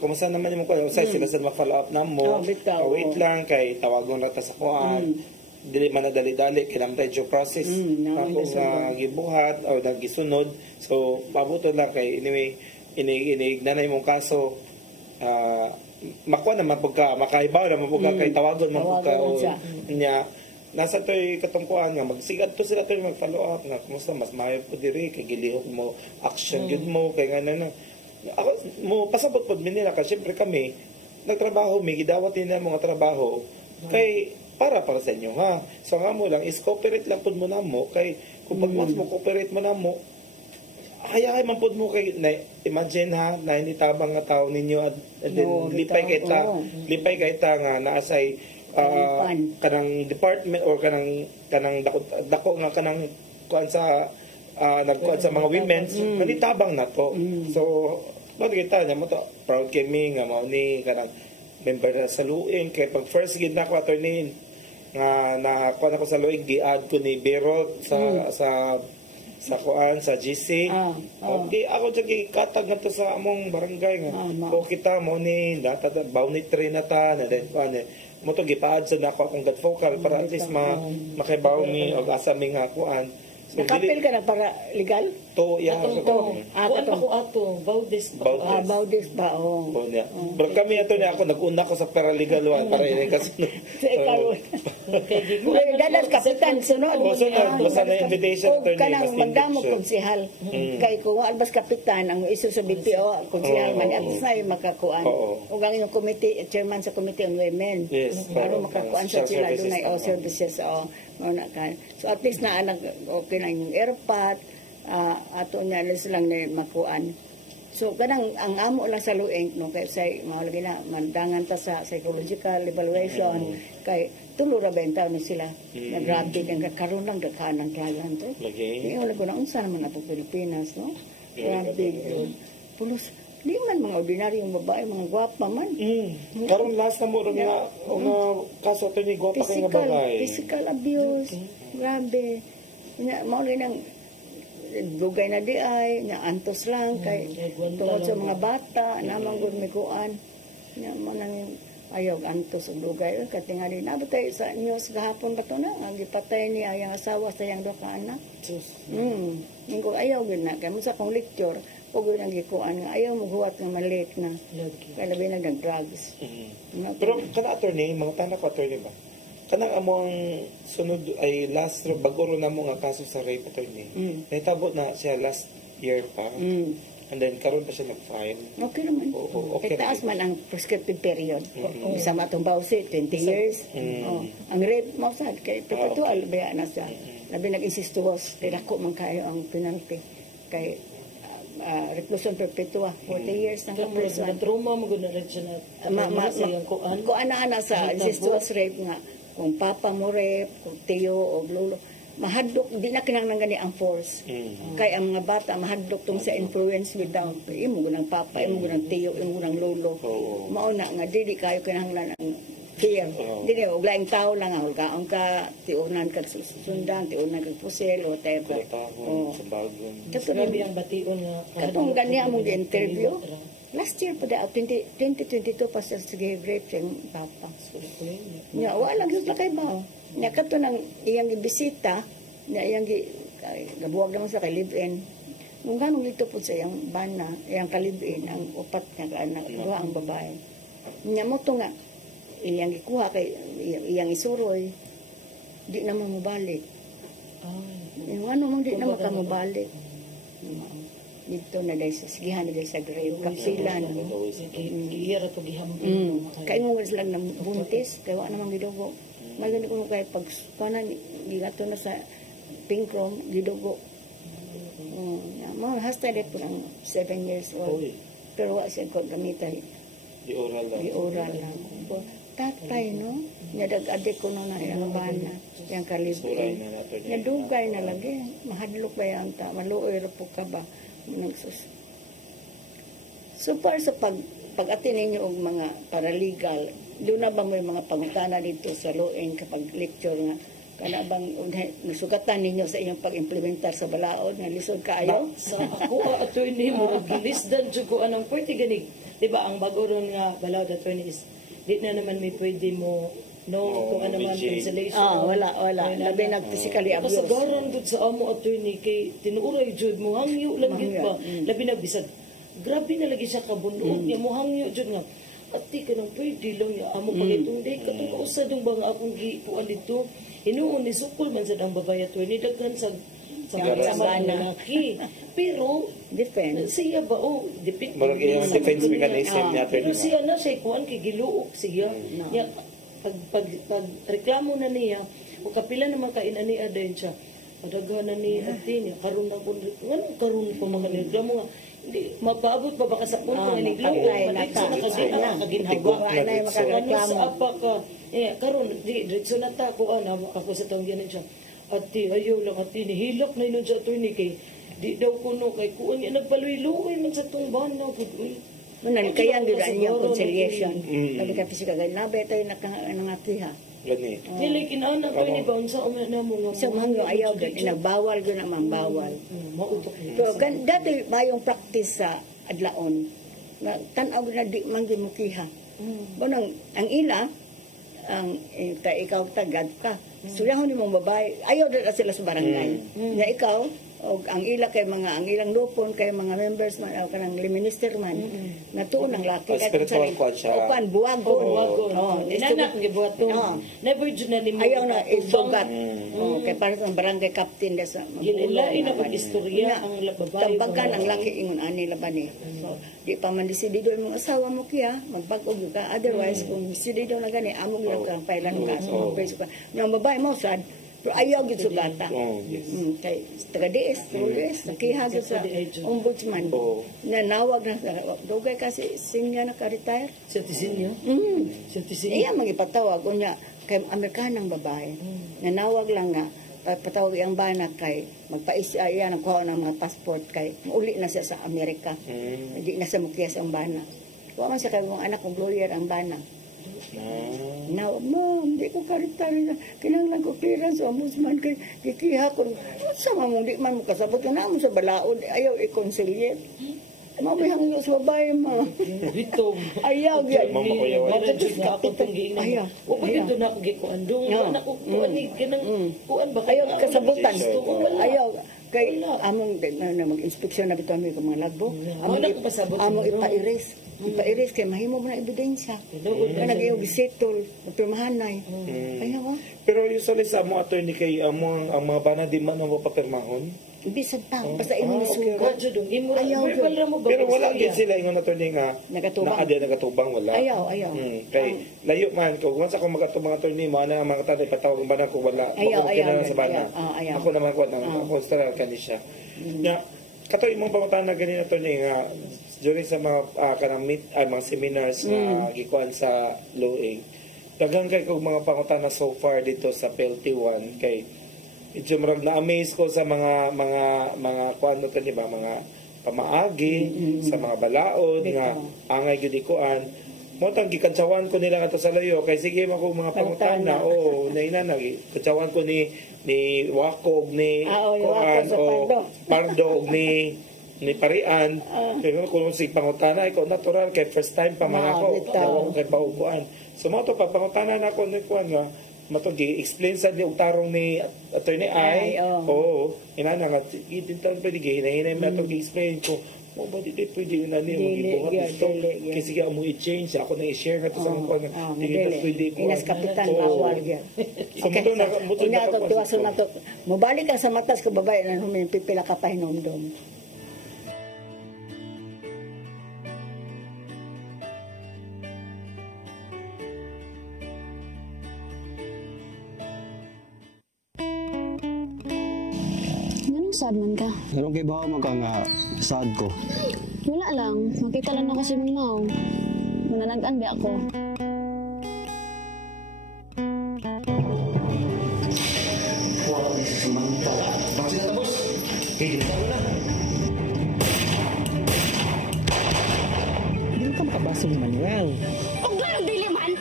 kumusta naman yung mga sila sa mag-follow up na mo, wait lang, kay tawagon rata sa kuhaan, dili man na dali-dali, kinamtay due process, ako nga gibuhat, o nagisunod, so, pabuto lang kay, anyway, inig na yung kaso, makuha naman pagka, makaibaw naman pagka, kay tawagon man pagka, niya, nasa to'y katungkuhan nga, magsigad to sila to'y mag-follow up nga, kumusta, mas mayo po diri, kay gilihok mo, action yun mo, kay nga na, ako, mo, pasabot po nila, kasi syempre kami, nagtrabaho, may gidawat nila mga trabaho, kay, para sa inyo, ha? So nga mo lang, is cooperate lang po mo na mo, kay, kung pag mas mo cooperate mo na mo, hayay man po mo kay, imagine ha, na initabang nga tao ninyo, at lipay kaita nga, naasay, kanang department or kanang dako nga kanang kuan sa nagkuan sa mga women nanitabang na to so bakit kita nya mo to proud kami nga mao ni kanang member sa luing kay pag first gid na ko attorney nga na kuan ako sa luing gi-add ko ni Berol sa kuan sa GC okay ako jud katag ngadto sa among barangay nga ko kita mo ni data boundary na ta na then kuan mo to gipaad sa nako akong focal para at least makibaw mi og asa mi nga kuan. So, nakapil ka na para legal? To, yeah. Kuan pa ko ato, Baudis pa. Baudis pa, Pero kami ato niya ako, nag-una ko sa paralegal one para yun kasi. Dadas kapitan, sunod. Sunod, basta na invitation ato niya. Kanang magdamog konsihal. Kay kung albas kapitan, ang iso sa BPO, konsihal man, at least na yung makakuan. O ang yung committee, chairman sa committee on women. Para makakuan sa sila, doon ay services, so at least na anak okay na yung airpot ato niya lang na makuan So kanang ang amo lang sa lueng no kay say maulagi na mandangan ta sa psychological evaluation kay tulo ra benta ni sila nagrabe kang karon lang daghan ng client to. Lagi. Wala ko na unsa man ato Pilipinas no. Grabe. Pulos di man mga ordinaryong babae, mga gwapa man. Karon last na mo nga kaso to ni gwapa kay nga babae. Physical abuse. Grabe. Maulagi nang dugay na di ay, na antos lang, kay tungkol sa mga bata, namang gud may kuan. Manang ayaw antos og dugay. Katingali na batay sa news gahapon ba to na, ang gipatay ni ayang asawa sa iyang duha ka anak. Ningko ayaw gud na, kay sa kong lecture, pag yun ang gikuan nga, ayaw maghuwat nga maliit na. Kaya labi na nag-drugs. Pero kana attorney, mga tanak ko attorney ba? Kanang among sunod ay last bago ro namo nga kaso sa rape attorney. Nahitabo na siya last year pa. And then karon pa siya nag-file. Okay naman. Okay. Taas man ang prescriptive period. Sa matong bawsi 20 years. Ang rape mo sad kay perpetual ba na sa. Labi nag-insistuos kay dako man kayo ang penalty kay reclusion perpetua 40 years nang prison. Trauma mo gud na siya na ko ana sa insistuous rape nga kung papa mo rep, kung tiyo o lolo, mahadlok, di na kinanglan gani ang force. Kaya ang mga bata, mahadlok tong sa influence without, imo gunang papa, imo gunang tiyo, imo gunang lolo. Mauna nga, di kayo kinanglan ang fear. Di kayo, uglaing tao lang, hulgaon ka, tiunan ka sundan, tiunan ka pusel, o whatever. Grabe ang bation nga. Katong ganyan mong interview last year pa da 2022 pa sa sige rape yung papa. Nya wala gyud kay ba. Nya kadto nang iyang gibisita, nya iyang gabuwag naman sa live-in. Nung ganong dito po sa iyang bana, iyang kalibin ang upat nga anak, duha ang babae. Nya mo to nga iyang gikuha kay iyang isuroy di na mo mabalik. Yung ano mong di na makamabalik. Dito na dahil sa sigihan na dahil sa grave, kapilan. Gihira to gihambing. Kaya mo sila ng buntis, kaya wala namang gidugo. Maganda ko kaya pag panan, gigato na sa pink room, gidugo. Mga hasta rin po ng 7 years old. Pero wala siya ko gamitan. Di-oral lang. Di-oral lang. Tatay, no? Nadag-adik ko na yung bana, yung kalibin. Nadugay na lagi. Mahadlok ba yan ta? Maluoy po ka ba? So para sa pag-atin ninyo og mga paralegal, doon na ba may mga pangutana dito sa lueng kapag lecture nga kana bang nasugatan ninyo sa inyong pag-implementar sa balaod nga lisod kaayo? Sa ako attorney mo lisdan jud ko anong pwede ganig. Di ba ang bago ron nga balaod attorney is di na naman may pwede mo kung ano man cancellation. Wala. Labi nag-physically abuse. Kasagaran gud sa amo attorney kay tinuuray jud mo hangyo lang gid ba. Labi na bisag grabe na lagi siya kabunuog niya mo hangyo jud nga. Ati ka nang pwede lang ya amo pagitong day katong usadong ba nga akong gipuan dito. Hinuon ni sukol man sa ang babae attorney daghan sa lalaki. Pero defense siya ba depende yung defense mechanism niya pero siya na siya kuan kay giluok siya niya pag reklamo na niya o kapila naman kainani adayon siya padaghan na ni ati niya karon na kun ngano karon ko makareklamo nga hindi mapaabot pa baka sa punto nga nigluok maditso na kasi kaginhawa ano sa apa ka karon di diretso na ta ko ako sa tawag yan siya ati ayaw lang ati nihilak na yun sa attorney kay di daw kuno kay kuan niya nagpaluy-luy man sa tong bana gud Manan kaya ang gila niya conciliation. Labi ka physical na beto yung nakangatiha. Gani. Dili kinana ko ni ba unsa na mo nga. So mangyo ayaw din nagbawal gyud ang bawal. Pero dati mayong practice sa adlaon. Tan-aw na di man gyud mukiha. Bonang ang ila ang ikaw tagad ka. Suyahon ni mong babae, ayaw na sila sa barangay. Na ikaw og ang ila kay mga ang ilang lupon kay mga members man o kanang minister man natuon ang laki spiritual quad siya opan buwagon inanak gibuhaton never jud na nimo ayaw na isugat kay para sa barangay captain sa ginlain na pag istorya ang babae tambagan ang laki ingon ani laban ni so di pa man desidido imong asawa mo kiya magbag-og ka otherwise kung desidido na gani amo gyud kang pailan ka so yung babae mo sad Pero ayaw gid sa bata. Oh, yes. Kay taga-DS, nakihagod sa ombudsman. Nanawag na, dugay kasi sinya na ka-retire. Sa tisinyo? Sa tisinyo? Iya, magipatawag. Unya, kay Amerikanang babae. Nanawag lang nga, patawag ang bana kay magpa-isya iya nagkuha ng mga passport kay uli na siya sa Amerika. Hindi na siya mukiyas ang bana. Kuha man siya kay mga anak kong lawyer ang bana. Now, ma'am, di ko ka-retire. Kinanglan ko clearance sa ombudsman kay kikiha ko. Sama mo, di man mo kasabot. Yung naman sa balaod, ayaw i-conciliate. Mamay hangyo sa babae, ma. Dito. Ayaw, yan. Mama ko yaw. Ayaw. Huwag ko dito na ako gikuan. Doon na ako kuan ni. Kuan ba? Ayaw, kasabutan. Ayaw. Kay among mag-inspeksyon na bito kami ng mga lagbo. Among ipa-erase. Ipa-erase kay mahimo mo na ebidensya. Kaya nag-iog settle, pirmahanay. Ayaw. Pero usually sa mo attorney kay ang mga bana di man mo papirmahon. Bisan pa, basta imo nisugat. Ayaw. Pero wala gid sila ingon attorney nga nagatubang wala. Ayaw. Kay layo man ko once ako magatubang attorney mo ana mga tanay patawag bana ko wala. Ayaw sa bana. Ako naman ko nang konstral kani siya. Nya kato imong pangutana ganin attorney nga during sa mga kanang mga seminars nga gikuan sa Loing. Daghang kay kog mga pangutana so far dito sa PLT1 kay medyo marag na-amaze ko sa mga kuan mo ba mga pamaagi sa mga balaod nga angay gyud ikuan mo tang gikantsawan ko nila ato sa layo kay sige mako mga pangutana naina gikantsawan ko ni Wakog ni kuan Pardo ni Parian pero kung si pangutana ikaw natural kay first time pa man ako kay baukuan so mo to pa pangutana na ako ni kuan nga matugi explain sa ni utarong ni attorney ay inana nga itintan pwede hinahinay mo ito explain ko mo ba dito pwede yun na niya magibuhat ito kasi kaya mo i-change ako na i-share na ito sa mga kuwan pwede ko inas kapitan bawal yan tuwaso na to mabalik ka sa matas ka babae na pipila ka pa hinumdum. Sad man ka? Anong kay bawa mo ka nga sad ko? Wala lang. Makita lang ako si Mamaw. Mananagan ba ako? Wala ko si Samantala. Bakit na tapos? Higit ka mo na. Hindi ka makabasa ni Manuel. Oh, ganong dili man?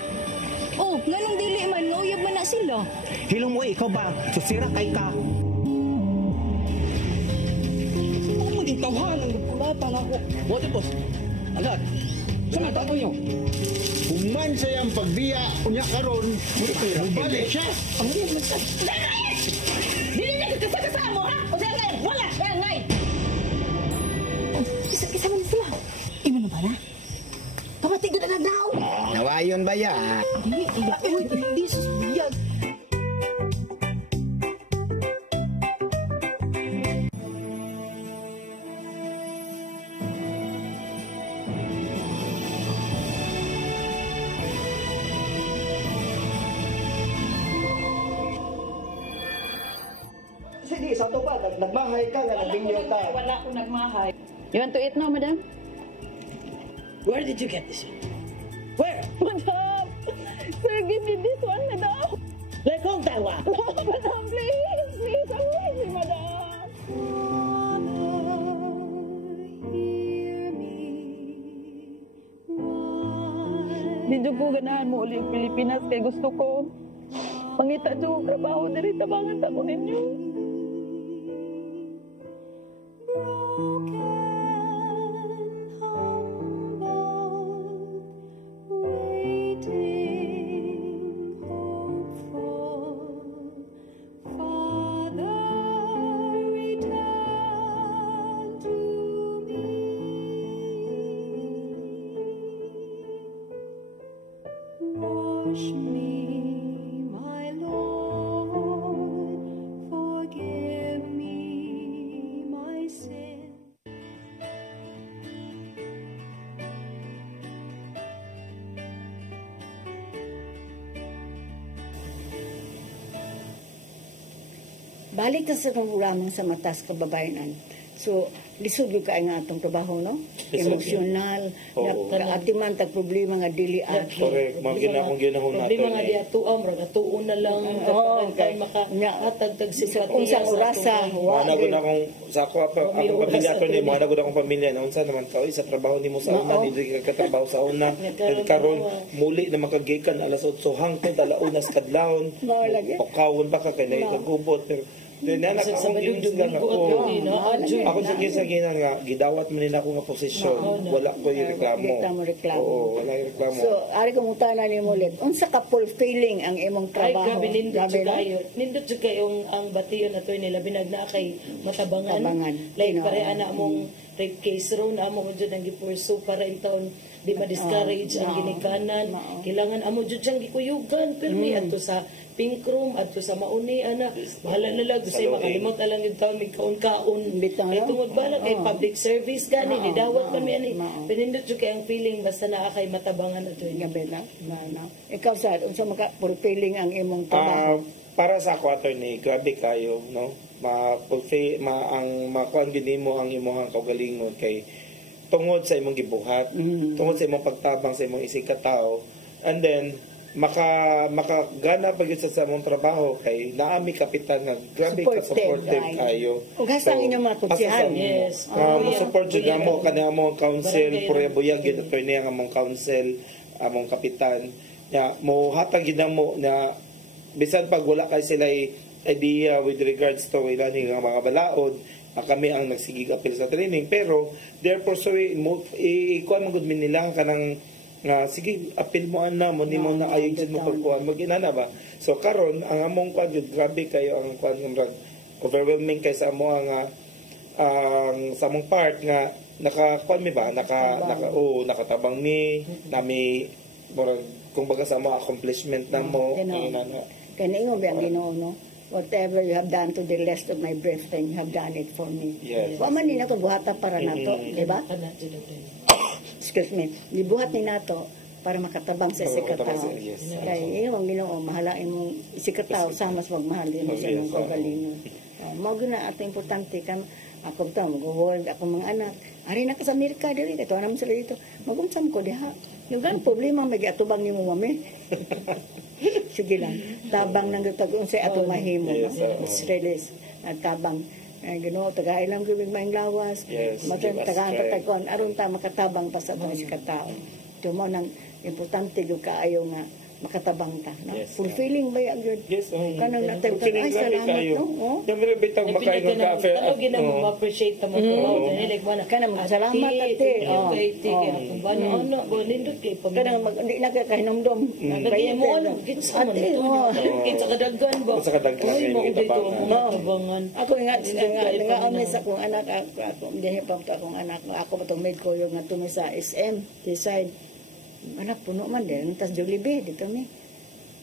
Ganong dili man? Ngauyab man na sila. Hilong mo, ikaw ba? Susira kay ka. Tawahan ang kulatan ako. What it was? Agad. Saan ang nyo? Human sa iyang pagbiya, unya karon, mubalik siya. Ang hindi mo sa... Dili niya kasama mo, ha? O siya ngay, wala siya ngay. Isa man sila. Imo na ba na? Pamatigod na daw. Nawayon ba ya? Hindi, susbiyag. Sige, sa to pa, nagmahay ka, nagbinyo ka. Wala ko nagmahay. You want to eat now, madam? Where did you get this? Where? Madam! Sir, give me this one, madam! Like hong tawa? No, madam, please! Please, I'm lazy, madam! Medyo ko ganahan mo ulit Pilipinas kay gusto ko. Pangita dyan ko trabaho na rin tabangan ako ninyo. Wash me, my Lord, forgive me my sin. balik na sa programang sa Matas Kababayanan. So, lisod yung kayo nga itong trabaho, no? Emosyonal, atiman, tag-problema nga dili ato. Correct. Mga ginahong ginahon natin. Problema nga di atuam, ragatuon na lang, tayo makatagtag simpatiya unsang orasa. Mga na akong, sa ako, akong pamilya ato ni, mga akong pamilya na unsa naman ka, sa trabaho ni mo sa una, dito ka katrabaho sa una, karon muli na makagikan, alas 8 hangtod, alaunas kadlawon, pakawon pa ka, kaya nagkagubot, pero anak akong ginis lang ako. Ako sa gina nga, gidawat mo nila ako nga posisyon. Wala ko yung reklamo. Oo, wala yung reklamo. So, ari ko mutana ni mo ulit. Unsa ka fulfilling ang imong trabaho? Ay, grabe, nindot siya kayo. Nindot siya kayo ang batiyon na ito nila. Binagna kay matabangan. Like, pareha na among rape case ro na amo dyan ang gipurso para in taon di ma-discourage ang ginikanan. Kailangan amo dyan siyang gikuyugan. Pero may ato sa pink room, ato sa mauni, ana. Bahala na lang. Kasi makalimot na lang yung taon, may kaon-kaon. Kaya tungod ba lang, kay public service gani, nidawat kami, ani. Pinindot yung kayang feeling, basta naa kay matabangan na ito. Ikaw sa, unsa maka fulfilling ang imong trabaho? Para sa ako, attorney, grabe kayo, no? Makuan gini mo ang imong kaugalingon kay tungod sa imong gibuhat, tungod sa imong pagtabang sa imong isig katao, and then makagana pag yun sa mong trabaho kay naami kapitan nga grabe ka supportive kayo. Ug hasta ang inyong mga kutsihan. Yes. Mo-support jud mo kanang among council, pure buyag gid attorney ang among council, among kapitan. Ya mo hatag gid mo na bisan pag wala kay sila idea with regards to ilan nga mga balaod, kami ang nagsigig apil sa training, pero therefore so ikuan mo gud nila kanang nga sige apil mo ana mo nimo na ayon jud mo pagkuan maginana ba. So karon ang among kuan jud grabe kayo ang kuan nga overwhelming kay sa amo nga sa among part nga nakakuan mi ba nakatabang mi nami kung baga sa mga accomplishment na mo kani mo ba Ginoo no, whatever you have done to the rest of my breath, then you have done it for me. Wa man ni nato buhatan para nato, di ba? Excuse me, libuhat ni nato para makatabang sa sikataw. Kaya yung Ginoo, mahalain mong sikataw sama sa magmahalin mo sa iyong kaugalingon. Mao gina ato importante kan ako to mag-world ako mga anak. Ari na ka sa Amerika dili kato naman sila dito. Magumsam ko diha. Yung ganang problema may atubang nimo mami. Sige lang. Tabang nang gutag unsay ato mahimo. Stress nagtabang. Ginoo tagay lang gyud maing lawas. Tagaan patagkon aron ta makatabang pa sa atong sikataw. Tumo nang importante gyud kaayo nga makatabang ta, no? Fulfilling ba yan yun? Yes, kanang natay ay salamat, no? Yung mga bitang makain ng kafe. Ano ginamo ma-appreciate ta mo to? Like wala kanang salamat ate. Kung ba ano, nindot kay pamilya. Kanang hindi na kahinomdom. Kaya mo ano, kinsa man ito. Kinsa kadaggan ba? Sa kadaggan yung itabangan. Ako nga amis akong anak ako, hindi pa akong anak. Ako matong maid ko yung nga tumi sa SM, decide anak puno man din, tas Jollibee dito ni.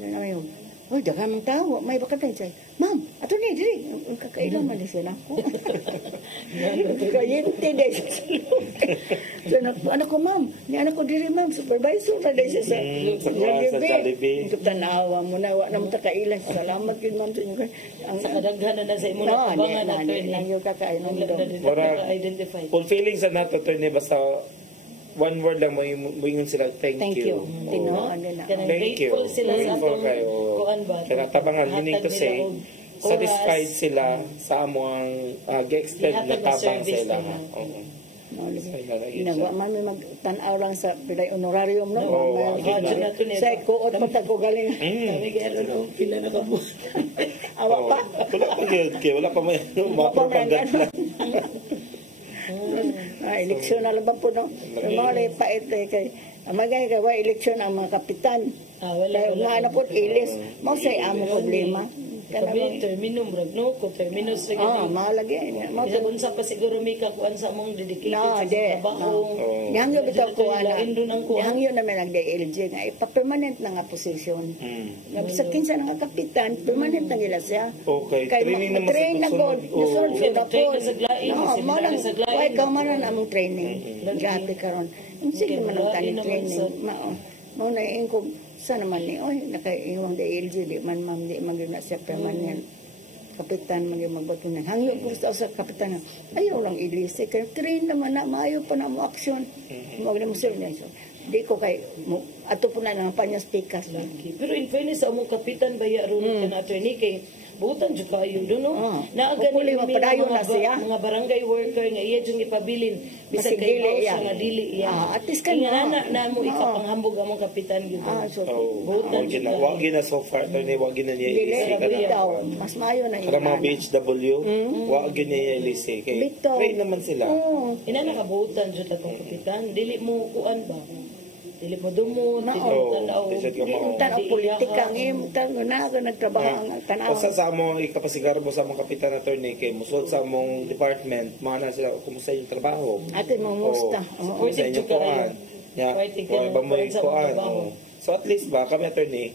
Yan ay yung, oh, daga mang tao, may bakat na siya. Ma'am, ato ni, diri, kakailan man din siya ako. Kayente din siya. So, anak ko, ma'am, ni anak ko diri, ma'am, supervisor na din siya sa Jollibee. Ito tanawa mo na, wala naman takailan. Salamat yun, ma'am. Sa kadaghanan na sa imo na kabangan nato. Lang yung kakailan. Fulfilling sa nato to ni basta one word lang mo yung sila thank you. Thank you. Sila sa atong kaya tabangan, meaning to say satisfied sila sa among ge-extend na tabang sa ila. Ginagawa man may magtanaw lang sa pilay honorarium no. Sa kuot pa tag ko galing. Pila na ka mo. Awa pa. Wala pa may mapropaganda. Eleksyon na lang po no. Mga pait kay amagay kay wa eleksyon ang mga kapitan. Wala na po ilis. Mo say amo problema. Kami terminum rag no ko terminus lagi. Malagi. Mo sa pa siguro may kakuan sa mong dedicated sa trabaho. Yang yo bitaw ko ana. Yang yo naman nag-LG nga ipa-permanent na nga posisyon. Sa kinsa nga kapitan, permanent na gila siya. Okay. Training naman sa susunod. Susunod na po. Mo lang why ka man among training. Grabe karon. Sige man ang training. Mo na ingko sa naman ni, oy, nakaiwang da LG, di man ma'am, di man yun na siya permanent. kapitan magbato na. Hangyo ko sa kapitan na, ayaw lang ilise. Kaya train naman na, maayo pa na mo aksyon. Huwag na mo sir na iso. Di ko kay, ato po na ng panyas pikas. Pero in fairness, sa among kapitan ba ron ka na attorney kay butan jud kayo do no. Naaga ni mga barangay worker nga iya jud ipabilin bisag kay house nga dili iya. At least kanya na mo ikapanghambog among kapitan gyud. Butan wag gina so far attorney wag gina niya ilisi daw. Mas maayo na para mga BHW wag gina niya ilisi kay train naman sila. Ina nakabutan jud atong kapitan dili mo kuan ba. Dili mo dumot, dili mo tanaw. Tanaw politika ng tanaw na nagtrabaho ang tanaw. Kasi sa among ikapasigar mo sa among kapitan attorney kay musod sa among department, mana sila kumusta yung trabaho. Ate mo musta. Kumusta yung kuan. Ba mo kuan. So at least ba kami attorney,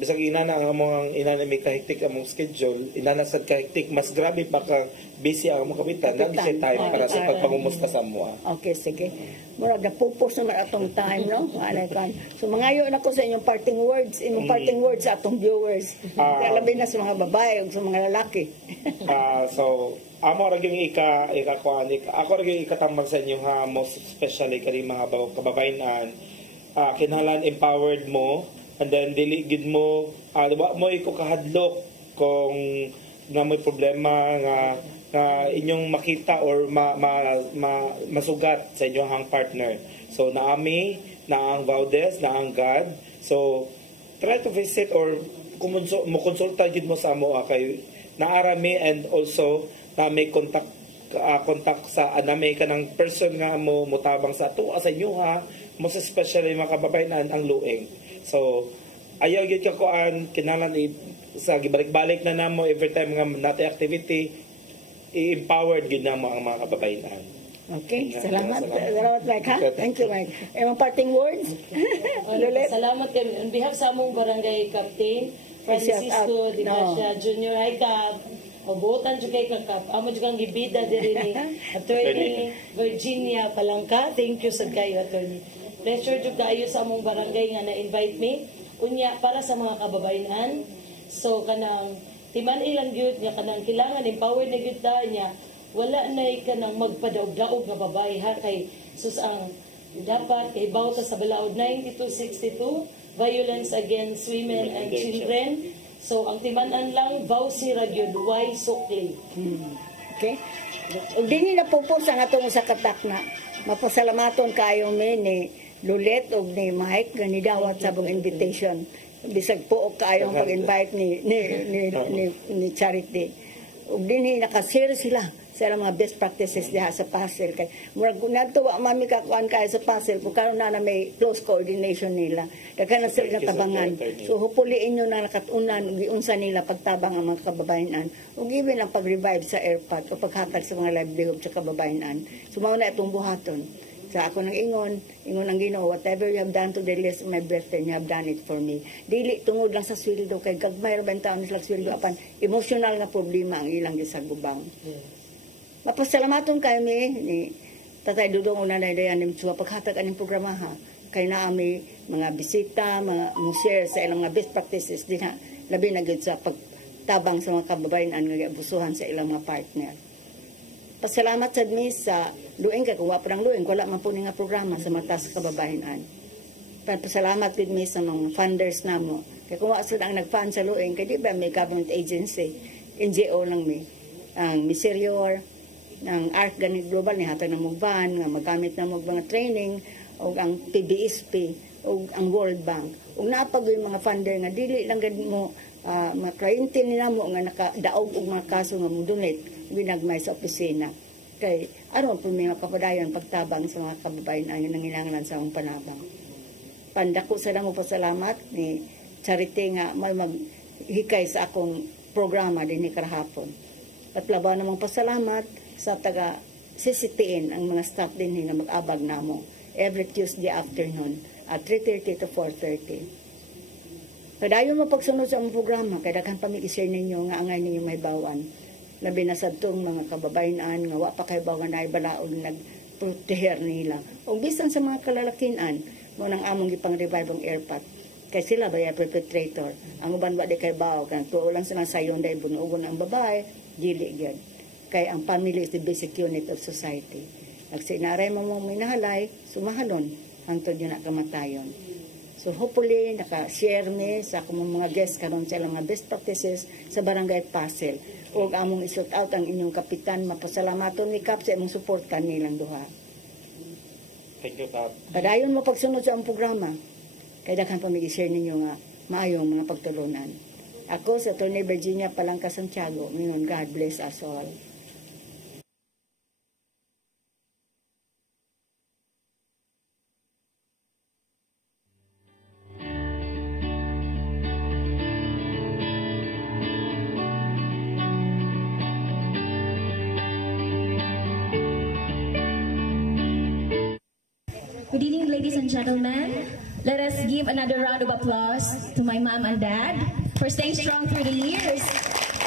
bisag inana ang among inana may kahiktik among schedule, inana sad kahiktik mas grabe pa ka busy ang among kapitan, nagi siya time para sa pagpangumusta sa amwa. Okay, sige. Murag napupos naman atong time, no? So, mangayo na ko sa inyong parting words, sa atong viewers. Labi na sa mga babae o sa mga lalaki. So, amo raging ako raging ikatambag sa inyo ha, most especially kani mga kababayan kinahanglan empowered mo, and then dili gid mo, diba mo iko kahadlok kung na may problema nga inyong makita or masugat sa inyong hang partner. So naami, na ang Valdez, na ang God. So try to visit or mo-consulta gid mo sa amo kay naarami, and also na may contact sa aname ka ng person nga mo mutabang sa tuwa sa inyo ha, most especially mga kababayan ang lueng. So ayaw gid ka kuan kinahanglan sa gibalik-balik na namo every time nga nati activity i-empowered gid namo ang mga kababayan. Okay, salamat Mike ha. Thank you Mike. Mga parting words. Salamat kami on behalf sa among barangay captain Francisco Di Gracia Jr. Hi Cap. Obotan jud kay kakap. Amo jud kang gibida diri ni Attorney Virginia Palangka. Thank you sad kayo attorney. Pleasure jud kayo sa among barangay nga na-invite me. Unya para sa mga kababayan. So kanang timan ilang gyud nga kanang kailangan empowered na gyud ta niya. Wala na kanang magpadaog-daog nga babae ha kay sus ang dapat kay bawta sa balaod 9262 violence against women and children. So ang timanan lang vowsy ra gyud why sukli. Okay. Ug dinhi na pupos ang atong sa katak na mapasalamaton kayo ni Lulet ug ni Mike nga nidawat sa bong invitation. Bisag po kaayong pag-invite ni Charity. Ug dinhi nakasir sila sa mga best practices diha sa Pasir kay murag natuwa mami ka kuan kay sa Pasir kung karon na may close coordination nila daghan na sila tabangan. So hopefully inyo na nakatunan giunsa nila pagtabang ang mga kababayan ug given ang pag-revive sa airport o paghatag sa mga livelihood sa kababayan. So mao na itong buhaton. Sa ako nang ingon ang Ginoo, whatever you have done to the least of my brethren, you have done it for me. Dili tungod lang sa sweldo kay gagmay ra bentaon sila sweldo apan emotional nga problema ang ilang gisagubang. Mapasalamaton kayo ni Tatay Dudong una na dayan ni Mitsua paghatag aning programa ha. Kay naami mga bisita, mga share sa ilang mga best practices din ha. Labi na gid sa pagtabang sa mga kababayan nga abusuhan sa ilang mga partner. Pasalamat sad mi sa lueng kay kuwa parang lueng wala man po ni nga programa sa mata sa kababayan. Pasalamat gid mi sa mga funders namo. Kay kuwa sad ang nag-fund sa lueng kay di ba may government agency, NGO lang mi. Ang Miserior ng ARC ganit global ni hatag ng mugban nga magamit na mga training o ang PBSP o ang World Bank ug napag yung mga funder nga dili lang gid mo ma-cliente nila mo nga nakadaog og mga kaso nga mo donate winagmay sa opisina kay aron po mga kapadayon pagtabang sa mga kababayan ang nangilanglan sa among panabang. Pandako sa damo pasalamat ni Charity nga maghikay sa akong programa dinhi karahapon. At laban namang pasalamat sa taga CCTN ang mga staff din nga mag-abag namo every Tuesday afternoon at 3:30 to 4:30. Padayon mo pagsunod sa among programa kay daghan pa mi i-share ninyo nga angay ninyo may bawan. Labi na sadtong mga kababayan nga wa pa kay bawan ay balaod nagproteher nila. O bisan sa mga kalalakinan mo nang among gipang revive ang airpot. Kay sila ba yung perpetrator? Ang uban ba di kay bao? Kaya tuo lang sila sayon dahil bunugon ang babae, dili gyud. Kay ang family is the basic unit of society. Nagsinaray mo mong minahalay, sumahalon, hangtod yun na kamatayon. So hopefully, naka-share ni sa akong mga guests karon sa ilang mga best practices sa Barangay Pasel. O among isot out ang inyong kapitan, mapasalamaton ni Kap sa imong suporta nilang duha. Thank you, Kap. Padayon mo pagsunod sa ang programa. Kaya daghang pamig-share ninyo nga maayong mga pagtulunan. Ako sa Atty. Virginia Palangka Santiago. Ngayon, God bless us all. Good evening, ladies and gentlemen. Let us give another round of applause to my mom and dad for staying strong through the years.